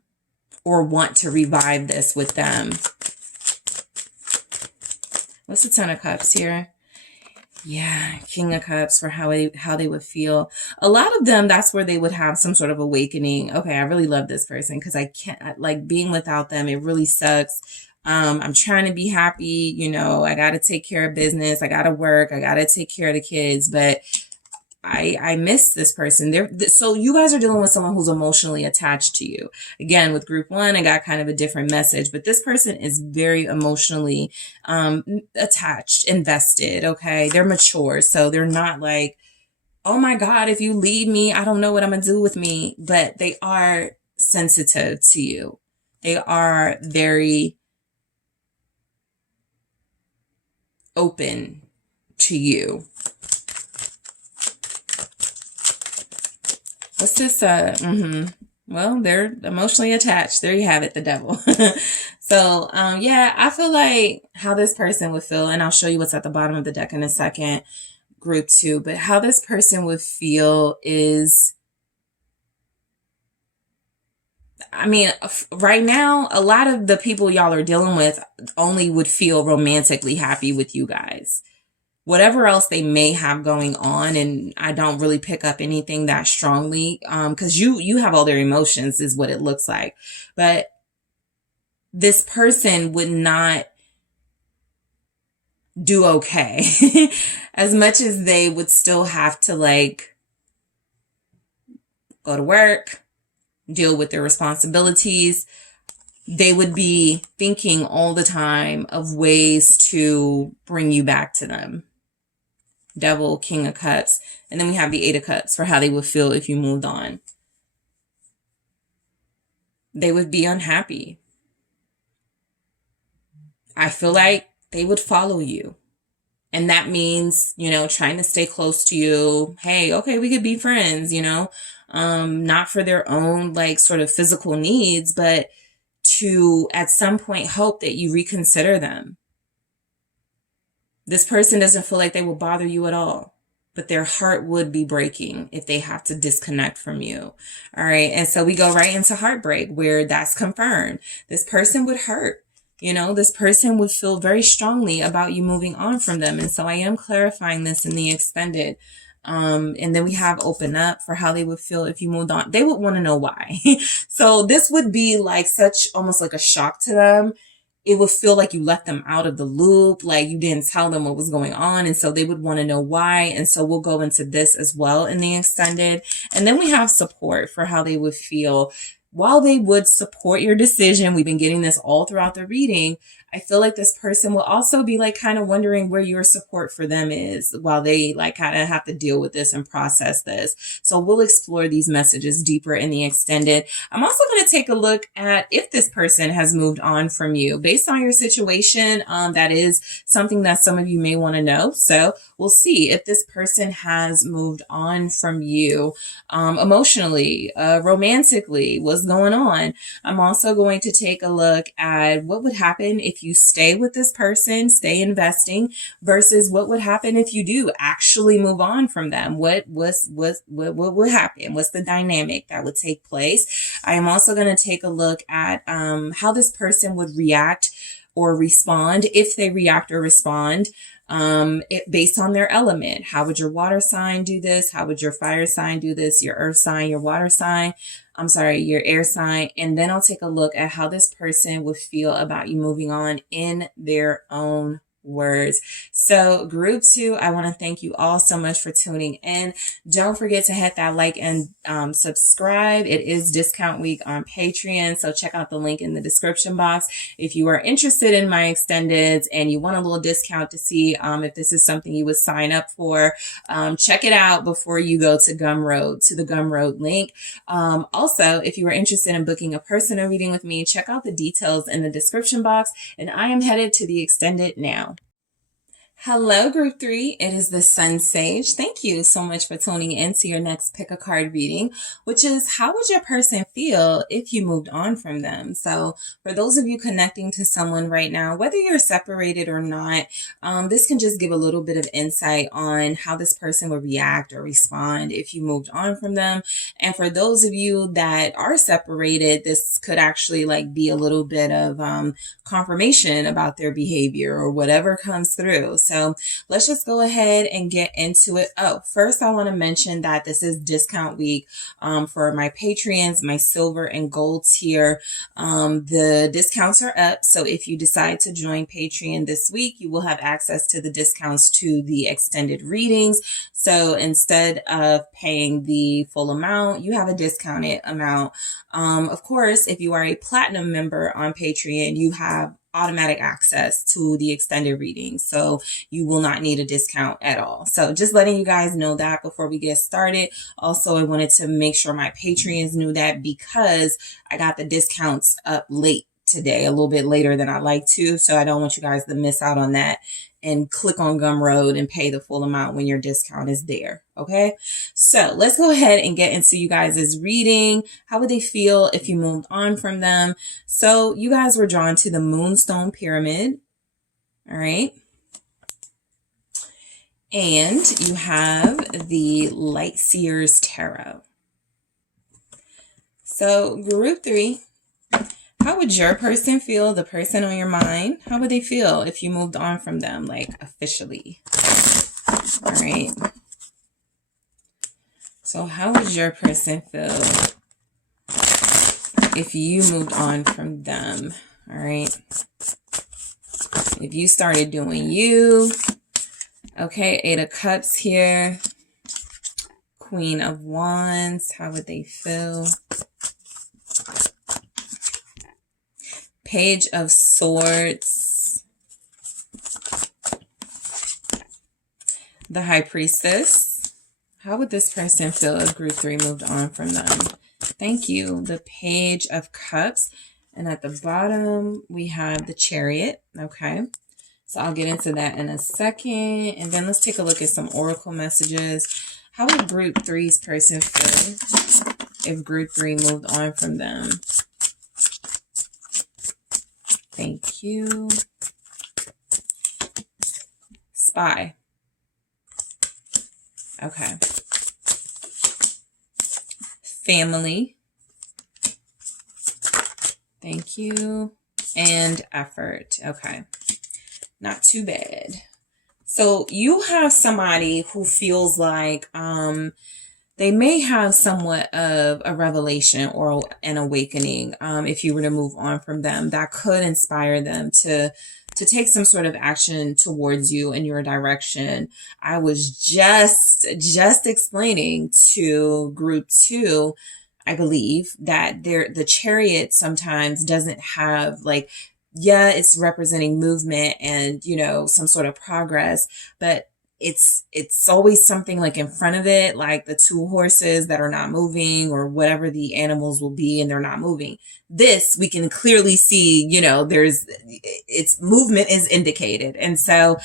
or want to revive this with them. What's the Ten of Cups here? Yeah, King of Cups for how they would feel. A lot of them, that's where they would have some sort of awakening. Okay, I really love this person because I can't, like, being without them, it really sucks. I'm trying to be happy. I got to take care of business. I got to work. I got to take care of the kids. But I miss this person. So you guys are dealing with someone who's emotionally attached to you. Again, with group one, I got kind of a different message, but this person is very emotionally attached, invested. Okay. They're mature. So they're not like, oh my God, if you leave me, I don't know what I'm going to do with me. But they are sensitive to you. They are very open to you. What's this? Well, they're emotionally attached. There you have it, the devil. So, yeah, I feel like how this person would feel, and I'll show you what's at the bottom of the deck in a second, group two, but how this person would feel is, I mean, right now, a lot of the people y'all are dealing with only would feel romantically happy with you guys. Whatever else they may have going on, and I don't really pick up anything that strongly, because you have all their emotions is what it looks like. But this person would not do okay as much as they would still have to like go to work, deal with their responsibilities. They would be thinking all the time of ways to bring you back to them. Devil, King of Cups. And then we have the Eight of Cups for how they would feel if you moved on. They would be unhappy. I feel like they would follow you. And that means, trying to stay close to you. Hey, okay, we could be friends, not for their own like sort of physical needs, but to at some point hope that you reconsider them. This person doesn't feel like they will bother you at all, but their heart would be breaking if they have to disconnect from you. All right. And so we go right into heartbreak where that's confirmed. This person would hurt. This person would feel very strongly about you moving on from them. And so I am clarifying this in the extended. And then we have open up for how they would feel if you moved on. They would want to know why. So this would be like almost like a shock to them. It would feel like you left them out of the loop, like you didn't tell them what was going on. And so they would want to know why. And so we'll go into this as well in the extended. And then we have support for how they would feel. While they would support your decision, we've been getting this all throughout the reading. I feel like this person will also be like kind of wondering where your support for them is while they like kind of have to deal with this and process this. So we'll explore these messages deeper in the extended. I'm also going to take a look at if this person has moved on from you based on your situation. That is something that some of you may want to know. So we'll see if this person has moved on from you, emotionally, romantically, what's going on. I'm also going to take a look at what would happen if you stay with this person, stay investing, versus what would happen if you do actually move on from them. What would happen? What's the dynamic that would take place? I am also going to take a look at how this person would react or respond, if they react or respond, based on their element. How would your water sign do this? How would your fire sign do this? Your earth sign, your water sign, your air sign. And then I'll take a look at how this person would feel about you moving on in their own words. So group two, I want to thank you all so much for tuning in. Don't forget to hit that like and subscribe. It is discount week on Patreon, so check out the link in the description box if you are interested in my extendeds and you want a little discount to see if this is something you would sign up for. Check it out before you go to the Gumroad link. Also, if you are interested in booking a personal reading with me, check out the details in the description box, and I am headed to the extended now. Hello, group three. It is the SunSage. Thank you so much for tuning in to your next pick a card reading, which is how would your person feel if you moved on from them? So for those of you connecting to someone right now, whether you're separated or not, this can just give a little bit of insight on how this person would react or respond if you moved on from them. And for those of you that are separated, this could actually be a little bit of confirmation about their behavior or whatever comes through. So let's just go ahead and get into it. Oh, first I want to mention that this is discount week for my Patreons, my silver and gold tier. The discounts are up. So if you decide to join Patreon this week, you will have access to the discounts to the extended readings. So instead of paying the full amount, you have a discounted amount. Of course, if you are a platinum member on Patreon, you have automatic access to the extended readings. So you will not need a discount at all. So just letting you guys know that before we get started. Also, I wanted to make sure my Patreons knew that because I got the discounts up late today, a little bit later than I like to. So I don't want you guys to miss out on that and click on Gumroad and pay the full amount when your discount is there. Okay. So let's go ahead and get into you guys' reading. How would they feel if you moved on from them? So you guys were drawn to the Moonstone Pyramid. All right. And you have the Light Seers Tarot. So group 3, how would your person feel, the person on your mind? How would they feel if you moved on from them, like officially? All right. So how would your person feel if you moved on from them? All right. If you started doing you. Okay, 8 of Cups here. Queen of Wands, how would they feel? Page of Swords. The High Priestess. How would this person feel if group 3 moved on from them? Thank you. The Page of Cups. And at the bottom, we have the Chariot. Okay. So I'll get into that in a second. And then let's take a look at some oracle messages. How would group 3's person feel if group 3 moved on from them? Thank you. Spy. Okay. Family. Thank you. And effort. Okay. Not too bad. So you have somebody who feels like they may have somewhat of a revelation or an awakening if you were to move on from them that could inspire them to take some sort of action towards you in your direction. I was just explaining to group 2, I believe, that the Chariot sometimes doesn't have like, yeah, it's representing movement and, you know, some sort of progress, but it's always something like in front of it, like the 2 horses that are not moving or whatever the animals will be and they're not moving. This we can clearly see, you know, its movement is indicated. And so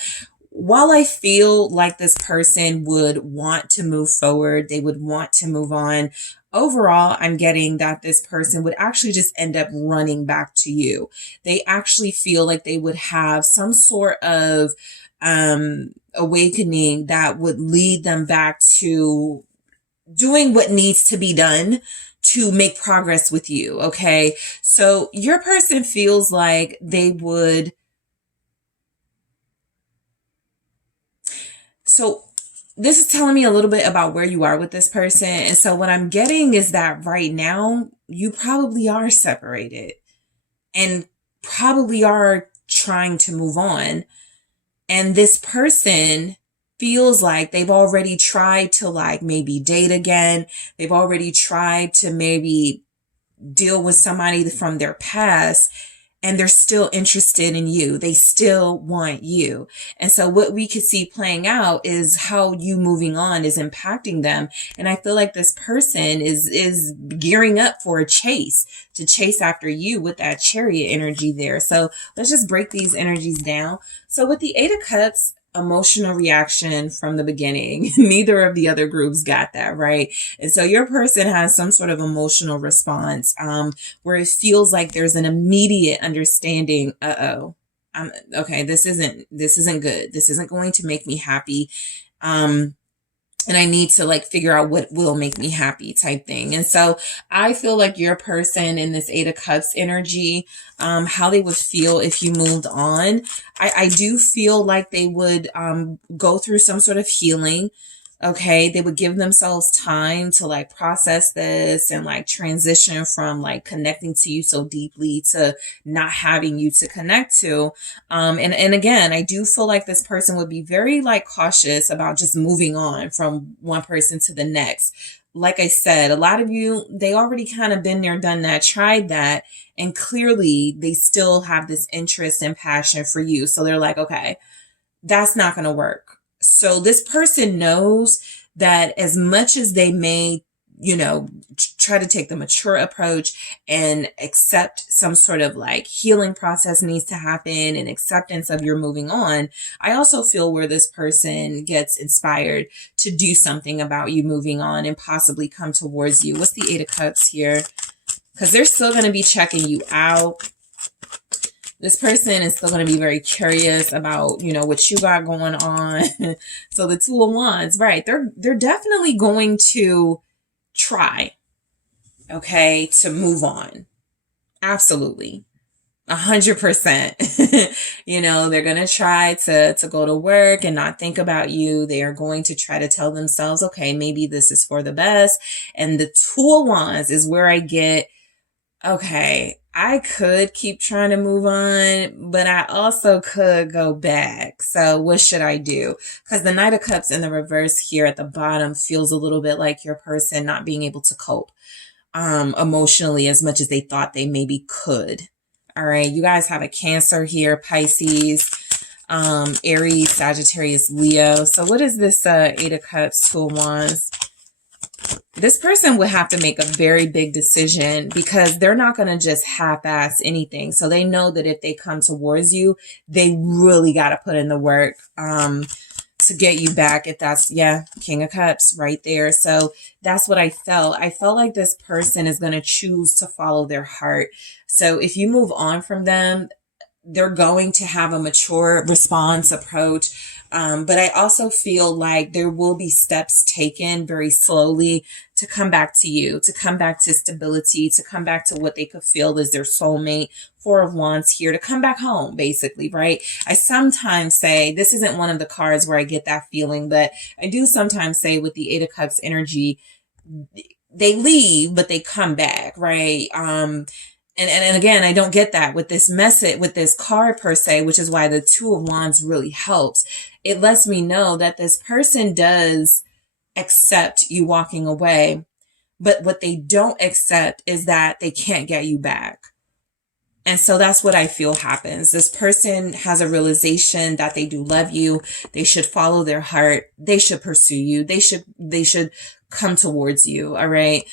while I feel like this person would want to move forward, they would want to move on, overall, I'm getting that this person would actually just end up running back to you. They actually feel like they would have some sort of awakening that would lead them back to doing what needs to be done to make progress with you. Okay. So your person feels like they would. So this is telling me a little bit about where you are with this person. And so what I'm getting is that right now you probably are separated and probably are trying to move on. And this person feels like they've already tried to like maybe date again. They've already tried to maybe deal with somebody from their past. And they're still interested in you. They still want you. And so what we could see playing out is how you moving on is impacting them. And I feel like this person is gearing up for a chase, to chase after you with that Chariot energy there. So let's just break these energies down. So with the 8 of Cups, emotional reaction from the beginning. Neither of the other groups got that, right? And so your person has some sort of emotional response where it feels like there's an immediate understanding. Okay, this isn't good. This isn't going to make me happy. and I need to like figure out what will make me happy type thing. And so I feel like your person in this Eight of Cups energy, how they would feel if you moved on. I do feel like they would go through some sort of healing. Okay, they would give themselves time to like process this and like transition from like connecting to you so deeply to not having you to connect to. And again, I do feel like this person would be very like cautious about just moving on from one person to the next. Like I said, a lot of you, they already kind of been there, done that, tried that, and clearly they still have this interest and passion for you. So they're like, okay, that's not going to work. So this person knows that as much as they may, try to take the mature approach and accept some sort of like healing process needs to happen and acceptance of your moving on, I also feel where this person gets inspired to do something about you moving on and possibly come towards you. What's the Eight of Cups here? Because they're still going to be checking you out. This person is still going to be very curious about, what you got going on. So the Two of Wands, right? They're definitely going to try, okay, to move on. Absolutely. 100%. They're going to try to go to work and not think about you. They are going to try to tell themselves, okay, maybe this is for the best. And the Two of Wands is where I get, okay, I could keep trying to move on, but I also could go back. So what should I do? Because the Knight of Cups in the reverse here at the bottom feels a little bit like your person not being able to cope emotionally as much as they thought they maybe could. All right, you guys have a Cancer here, Pisces, Aries, Sagittarius, Leo. So what is this Eight of Cups, Two of Wands? This person would have to make a very big decision because they're not going to just half-ass anything. So they know that if they come towards you, they really got to put in the work to get you back. If that's, King of Cups right there. So that's what I felt. I felt like this person is going to choose to follow their heart. So if you move on from them, they're going to have a mature response approach. But I also feel like there will be steps taken very slowly to come back to you, to come back to stability, to come back to what they could feel is their soulmate. Four of Wands here, to come back home, basically, right? I sometimes say, this isn't one of the cards where I get that feeling, but I do sometimes say with the Eight of Cups energy, they leave, but they come back, right? And again, I don't get that with this message, with this card per se, which is why the Two of Wands really helps. It lets me know that this person does accept you walking away, but what they don't accept is that they can't get you back. And so that's what I feel happens. This person has a realization that they do love you. They should follow their heart. They should pursue you. They should come towards you. All right.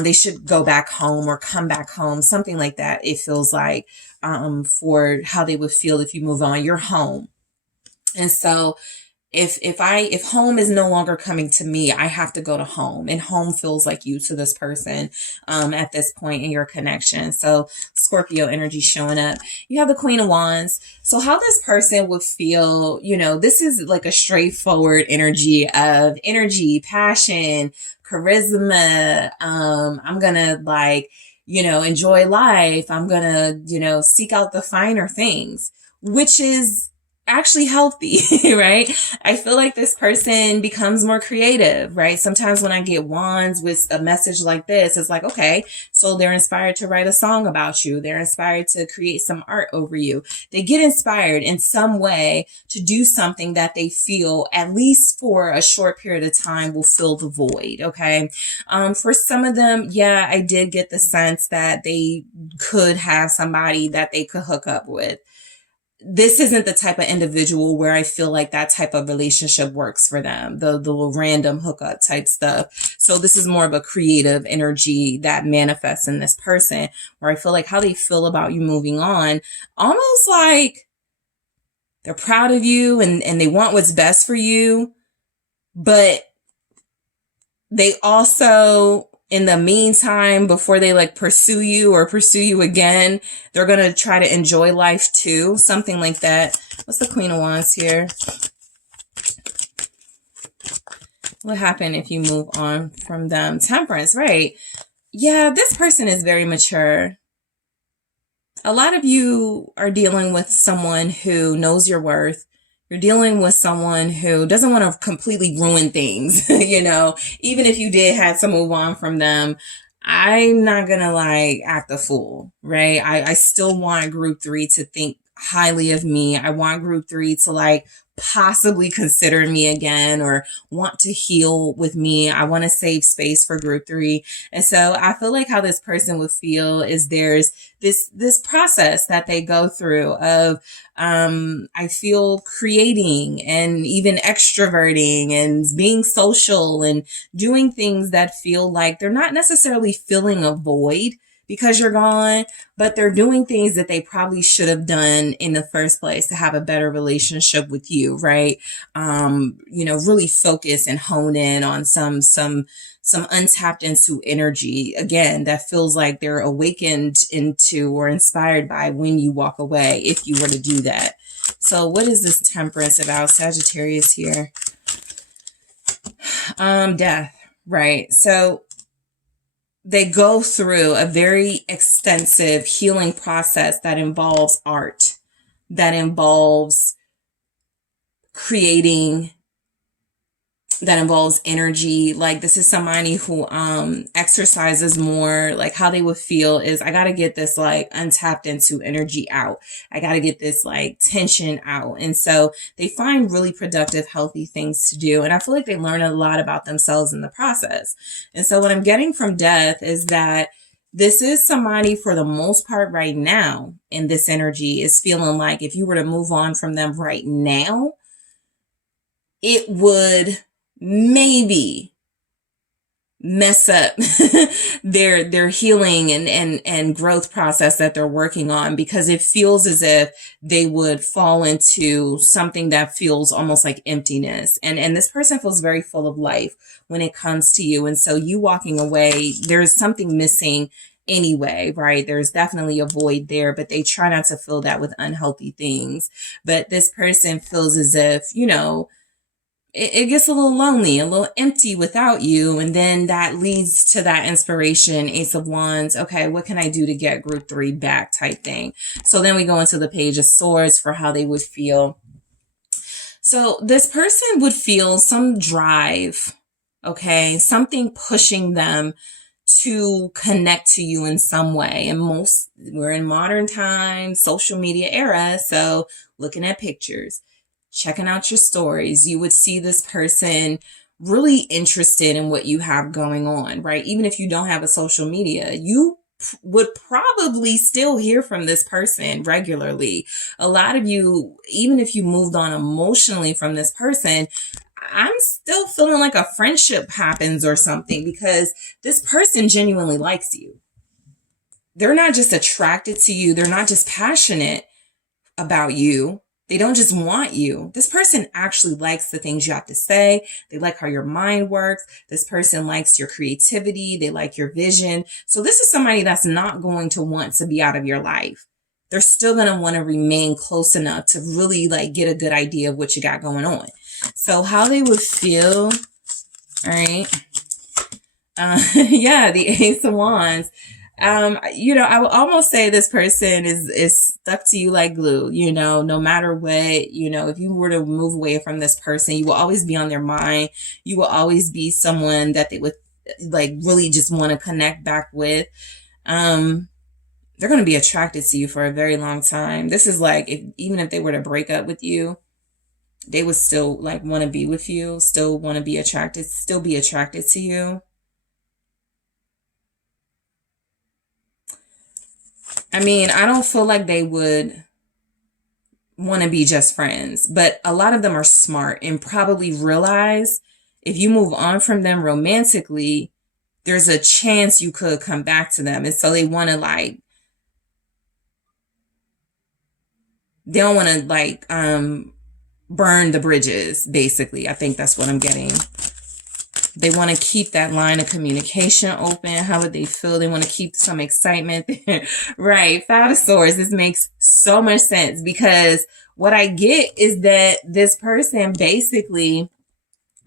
They should go back home or come back home. Something like that. It feels like, for how they would feel if you move on. You're home. And so if home is no longer coming to me, I have to go to home, and home feels like you to this person, at this point in your connection. So Scorpio energy showing up. You have the Queen of Wands. So how this person would feel, this is like a straightforward energy of passion, charisma. I'm gonna enjoy life. I'm gonna, seek out the finer things, which is actually healthy, right? I feel like this person becomes more creative, right? Sometimes when I get wands with a message like this, it's like, okay, so they're inspired to write a song about you. They're inspired to create some art over you. They get inspired in some way to do something that they feel, at least for a short period of time, will fill the void. Okay. For some of them, I did get the sense that they could have somebody that they could hook up with. This isn't the type of individual where I feel like that type of relationship works for them, the little random hookup type stuff. So this is more of a creative energy that manifests in this person, where I feel like how they feel about you moving on, almost like they're proud of you and they want what's best for you, but they also, in the meantime, before they pursue you again, they're going to try to enjoy life too. Something like that. What's the Queen of Wands here? What happened if you move on from them? Temperance, right? Yeah, this person is very mature. A lot of you are dealing with someone who knows your worth. You're dealing with someone who doesn't want to completely ruin things, you know, even if you did have to move on from them. I'm not gonna like act a fool, right? I still want group three to think highly of me. I want group three to like possibly consider me again or want to heal with me. I want to save space for group three. And so I feel like how this person would feel is there's this process that they go through of I feel creating and even extroverting and being social and doing things that feel like they're not necessarily filling a void because you're gone, but they're doing things that they probably should have done in the first place to have a better relationship with you, right? You know, really focus and hone in on some untapped into energy again that feels like they're awakened into or inspired by when you walk away, if you were to do that. So what is this temperance about? Sagittarius here. Death, right? So they go through a very extensive healing process that involves art, that involves creating, that involves energy. Like this is somebody who exercises more. Like how they would feel is I got to get this like untapped into energy out. I got to get this like tension out. And so they find really productive, healthy things to do. And I feel like they learn a lot about themselves in the process. And so what I'm getting from death is that this is somebody for the most part right now in this energy is feeling like if you were to move on from them right now, it would maybe mess up their healing and growth process that they're working on, because it feels as if they would fall into something that feels almost like emptiness. And this person feels very full of life when it comes to you. And so you walking away, there's something missing anyway, right? There's definitely a void there, but they try not to fill that with unhealthy things. But this person feels as if, you know, it gets a little lonely, a little empty without you. And then that leads to that inspiration, Ace of Wands. Okay, what can I do to get group three back type thing? So then we go into the Page of Swords for how they would feel. So this person would feel some drive, okay, something pushing them to connect to you in some way. And we're in modern times, social media era. So looking at pictures, checking out your stories, you would see this person really interested in what you have going on, right? Even if you don't have a social media, you would probably still hear from this person regularly. A lot of you, even if you moved on emotionally from this person, I'm still feeling like a friendship happens or something, because this person genuinely likes you. They're not just attracted to you. They're not just passionate about you. They don't just want you. This person actually likes the things you have to say. They like how your mind works. This person likes your creativity. They like your vision. So this is somebody that's not going to want to be out of your life. They're still going to want to remain close enough to really like get a good idea of what you got going on. So how they would feel, all right. Yeah, the Ace of Wands. You know, I would almost say this person is stuck to you like glue, you know, no matter what, you know, if you were to move away from this person, you will always be on their mind. You will always be someone that they would like really just want to connect back with. They're going to be attracted to you for a very long time. This is like, even if they were to break up with you, they would still like want to be with you, still want to be attracted, still be attracted to you. I mean, I don't feel like they would want to be just friends, but a lot of them are smart and probably realize if you move on from them romantically, there's a chance you could come back to them. And so they want to like, they don't want to like, burn the bridges, basically. I think that's what I'm getting. They want to keep that line of communication open. How would they feel? They want to keep some excitement there. Right. Five of Swords. This makes so much sense, because what I get is that this person basically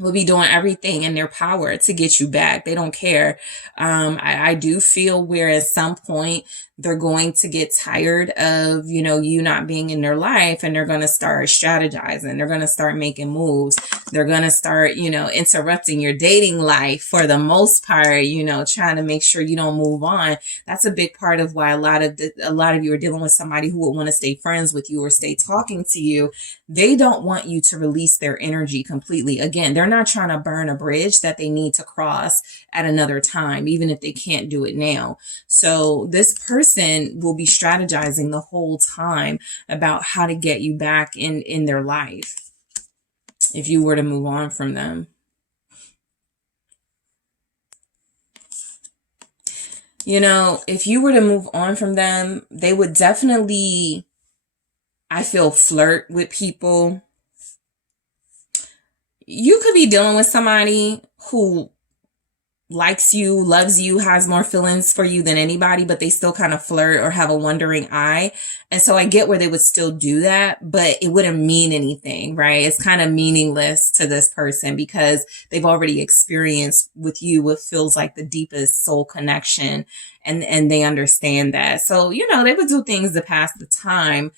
will be doing everything in their power to get you back. They don't care. I do feel where at some point they're going to get tired of, you not being in their life, and they're going to start strategizing. They're going to start making moves. They're going to start, interrupting your dating life for the most part, trying to make sure you don't move on. That's a big part of why a lot of you are dealing with somebody who would want to stay friends with you or stay talking to you. They don't want you to release their energy completely. Again, they're not trying to burn a bridge that they need to cross at another time, even if they can't do it now. So this person will be strategizing the whole time about how to get you back in their life if you were to move on from them. If you were to move on from them, they would definitely, I feel, flirt with people. You could be dealing with somebody who likes you, loves you, has more feelings for you than anybody, but they still kind of flirt or have a wandering eye. And so I get where they would still do that, but it wouldn't mean anything, right? It's kind of meaningless to this person because they've already experienced with you what feels like the deepest soul connection, and they understand that. So, they would do things to pass the time.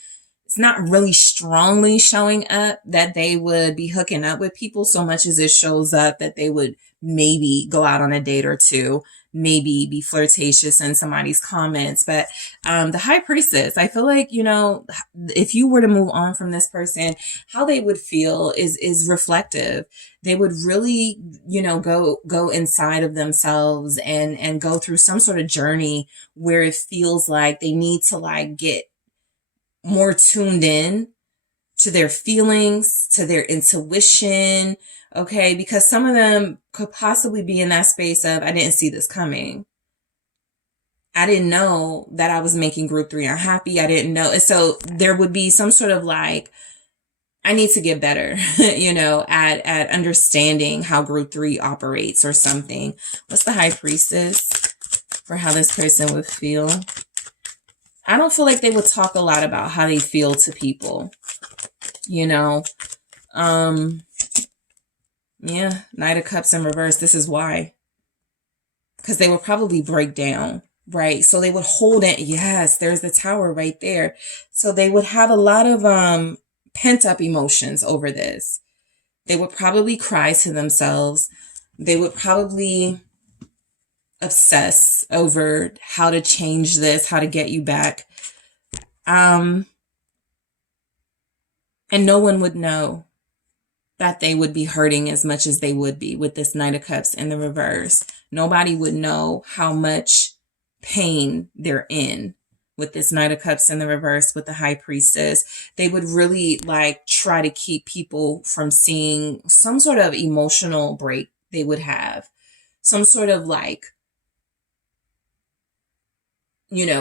It's not really strongly showing up that they would be hooking up with people so much as it shows up that they would maybe go out on a date or two, maybe be flirtatious in somebody's comments. But the High Priestess, I feel like, if you were to move on from this person, how they would feel is reflective. They would really, go inside of themselves and go through some sort of journey where it feels like they need to get more tuned in to their feelings, to their intuition, okay? Because some of them could possibly be in that space of, I didn't see this coming. I didn't know that I was making group 3 unhappy. I didn't know. And so there would be some sort of I need to get better, at understanding how group 3 operates or something. What's the High Priestess for how this person would feel? I don't feel like they would talk a lot about how they feel to people, Yeah, Knight of Cups in reverse. This is why. Because they would probably break down, right? So they would hold it. Yes, there's the Tower right there. So they would have a lot of pent up emotions over this. They would probably cry to themselves. They would probably obsess over how to change this, how to get you back. And no one would know that they would be hurting as much as they would be with this Knight of Cups in the reverse. Nobody would know how much pain they're in with this Knight of Cups in the reverse with the High Priestess. They would really try to keep people from seeing some sort of emotional break they would have. Some sort of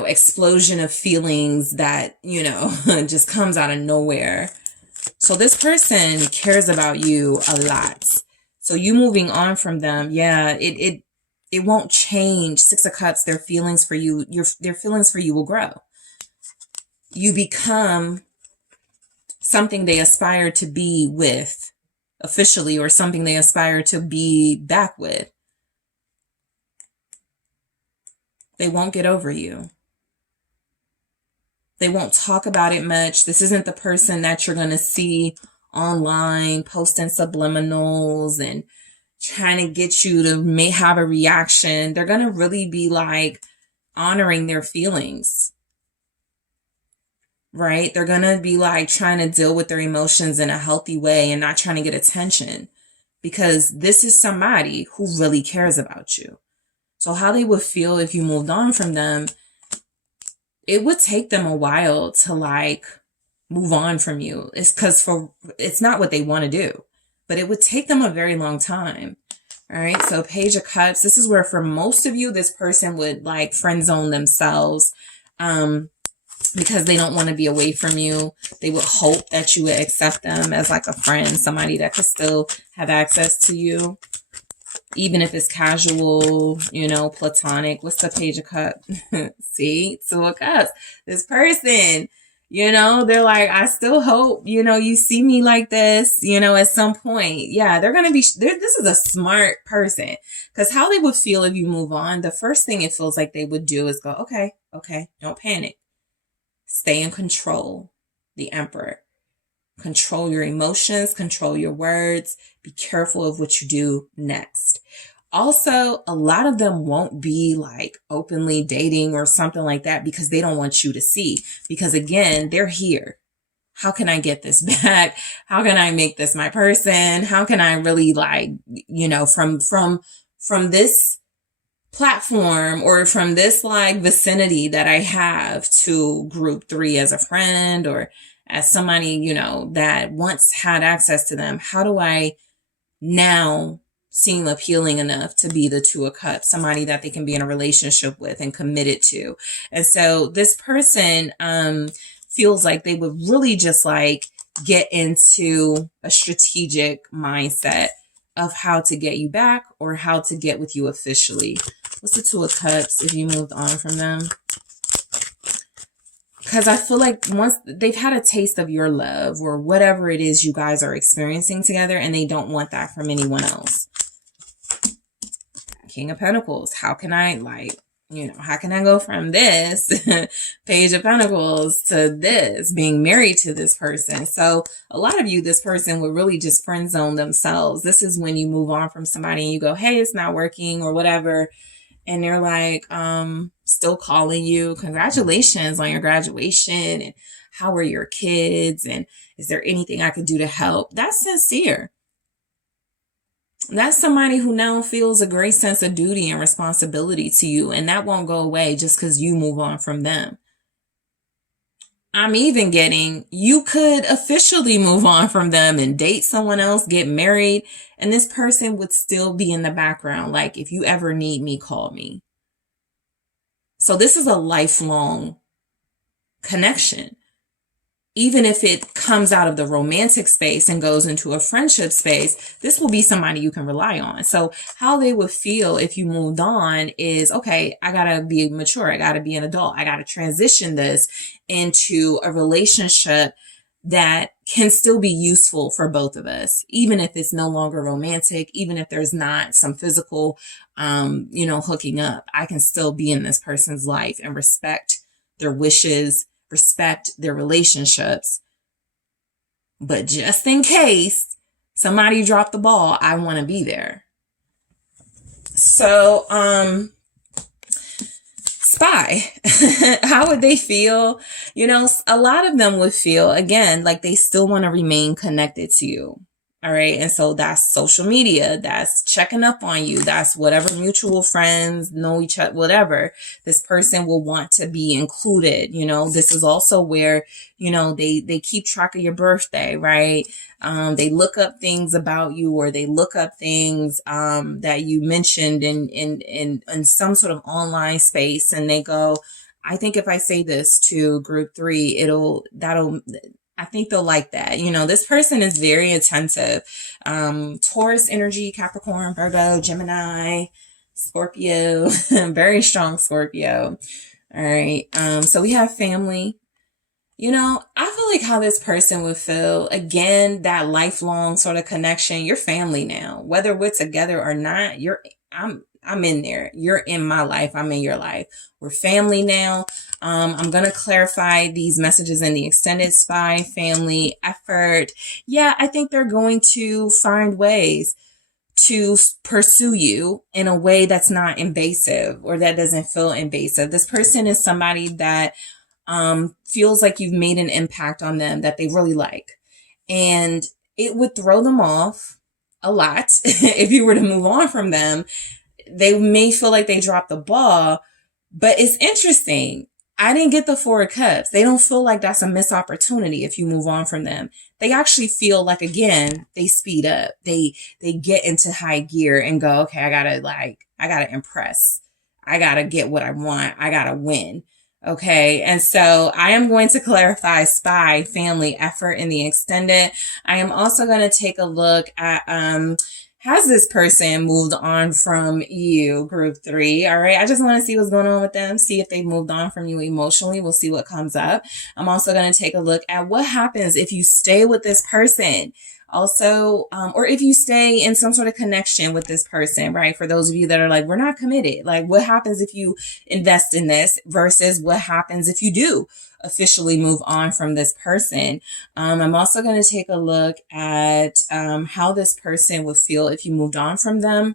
explosion of feelings that, just comes out of nowhere. So this person cares about you a lot. So you moving on from them, it won't change. 6 of Cups, their feelings for you, their feelings for you will grow. You become something they aspire to be with officially, or something they aspire to be back with. They won't get over you. They won't talk about it much. This isn't the person that you're going to see online posting subliminals and trying to get you to may have a reaction. They're going to really be honoring their feelings, right? They're going to be trying to deal with their emotions in a healthy way and not trying to get attention, because this is somebody who really cares about you. So how they would feel if you moved on from them, it would take them a while to move on from you. It's because it's not what they want to do, but it would take them a very long time. All right. So Page of Cups, this is where for most of you, this person would friend zone themselves, because they don't want to be away from you. They would hope that you would accept them as a friend, somebody that could still have access to you, even if it's casual, platonic. What's the Page of Cups? See, 2 of Cups. This person, You know, they're like, I still hope, you know, you see me like this, you know, at some point. Yeah, they're going to be, this is a smart person. Because how they would feel if you move on, the first thing it feels like they would do is go, okay, okay, don't panic. Stay in control. The Emperor. Control your emotions, control your words, be careful of what you do next. Also, a lot of them won't be like openly dating or something like that because they don't want you to see. Because again, they're here. How can I get this back? How can I make this my person? How can I really like, you know, from this platform or from this like vicinity that I have to group 3 as a friend or as somebody, you know, that once had access to them, how do I now seem appealing enough to be the 2 of Cups, somebody that they can be in a relationship with and committed to? And so this person feels like they would really just like get into a strategic mindset of how to get you back or how to get with you officially. What's the 2 of Cups if you moved on from them? Because I feel like once they've had a taste of your love or whatever it is you guys are experiencing together, and they don't want that from anyone else. King of Pentacles. How can I like, you know, how can I go from this Page of Pentacles to this, being married to this person? So a lot of you, this person would really just friend zone themselves. This is when you move on from somebody and you go, hey, it's not working or whatever. And they're like, still calling you. Congratulations on your graduation. And how are your kids? And is there anything I could do to help? That's sincere. That's somebody who now feels a great sense of duty and responsibility to you. And that won't go away just because you move on from them. I'm even getting, you could officially move on from them and date someone else, get married, and this person would still be in the background. Like, if you ever need me, call me. So this is a lifelong connection. Even if it comes out of the romantic space and goes into a friendship space, this will be somebody you can rely on. So how they would feel if you moved on is, okay, I gotta be mature. I gotta be an adult. I gotta transition this into a relationship that can still be useful for both of us, even if it's no longer romantic, even if there's not some physical, you know, hooking up. I can still be in this person's life and respect their wishes, respect their relationships. But just in case somebody dropped the ball, I want to be there. So, spy. How would they feel? You know, a lot of them would feel, again, like they still want to remain connected to you. All right. And so that's social media. That's checking up on you. That's whatever mutual friends know each other, whatever. This person will want to be included. You know, this is also where, you know, they keep track of your birthday, right? They look up things about you, or they look up things, that you mentioned in some sort of online space. And they go, I think if I say this to group 3, I think they'll like that. You know, this person is very attentive. Taurus energy, Capricorn, Virgo, Gemini, Scorpio, very strong Scorpio. All right. So we have family. You know, I feel like how this person would feel, again, that lifelong sort of connection. You're family now, whether we're together or not. I'm in there. You're in my life. I'm in your life. We're family now. I'm going to clarify these messages in the extended spy, family, effort. Yeah, I think they're going to find ways to pursue you in a way that's not invasive or that doesn't feel invasive. This person is somebody that feels like you've made an impact on them that they really like. And it would throw them off a lot if you were to move on from them. They may feel like they dropped the ball, but it's interesting. I didn't get the 4 of Cups. They don't feel like that's a missed opportunity if you move on from them. They actually feel like, again, they speed up. They get into high gear and go, okay, I gotta impress. I gotta get what I want. I gotta win. Okay. And so I am going to clarify spy, family, effort in the extended. I am also going to take a look at, Has this person moved on from you, group 3? All right. I just want to see what's going on with them. See if they've moved on from you emotionally. We'll see what comes up. I'm also going to take a look at what happens if you stay with this person. Also, or if you stay in some sort of connection with this person, right? For those of you that are like, we're not committed. Like, what happens if you invest in this versus what happens if you do officially move on from this person? I'm also going to take a look at how this person would feel if you moved on from them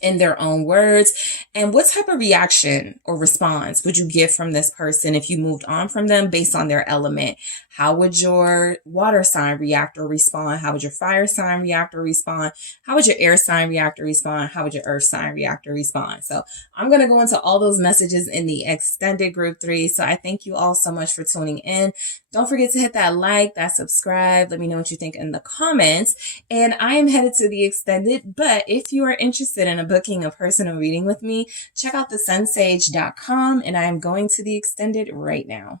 in their own words, and what type of reaction or response would you get from this person if you moved on from them based on their element. How would your water sign react or respond? How would your fire sign react or respond? How would your air sign react or respond? How would your earth sign react or respond? So I'm going to go into all those messages in the extended group 3. So I thank you all so much for tuning in. Don't forget to hit that like, that subscribe. Let me know what you think in the comments. And I am headed to the extended, but if you are interested in booking a personal reading with me, check out TheSunSage.com, and I am going to the extended right now.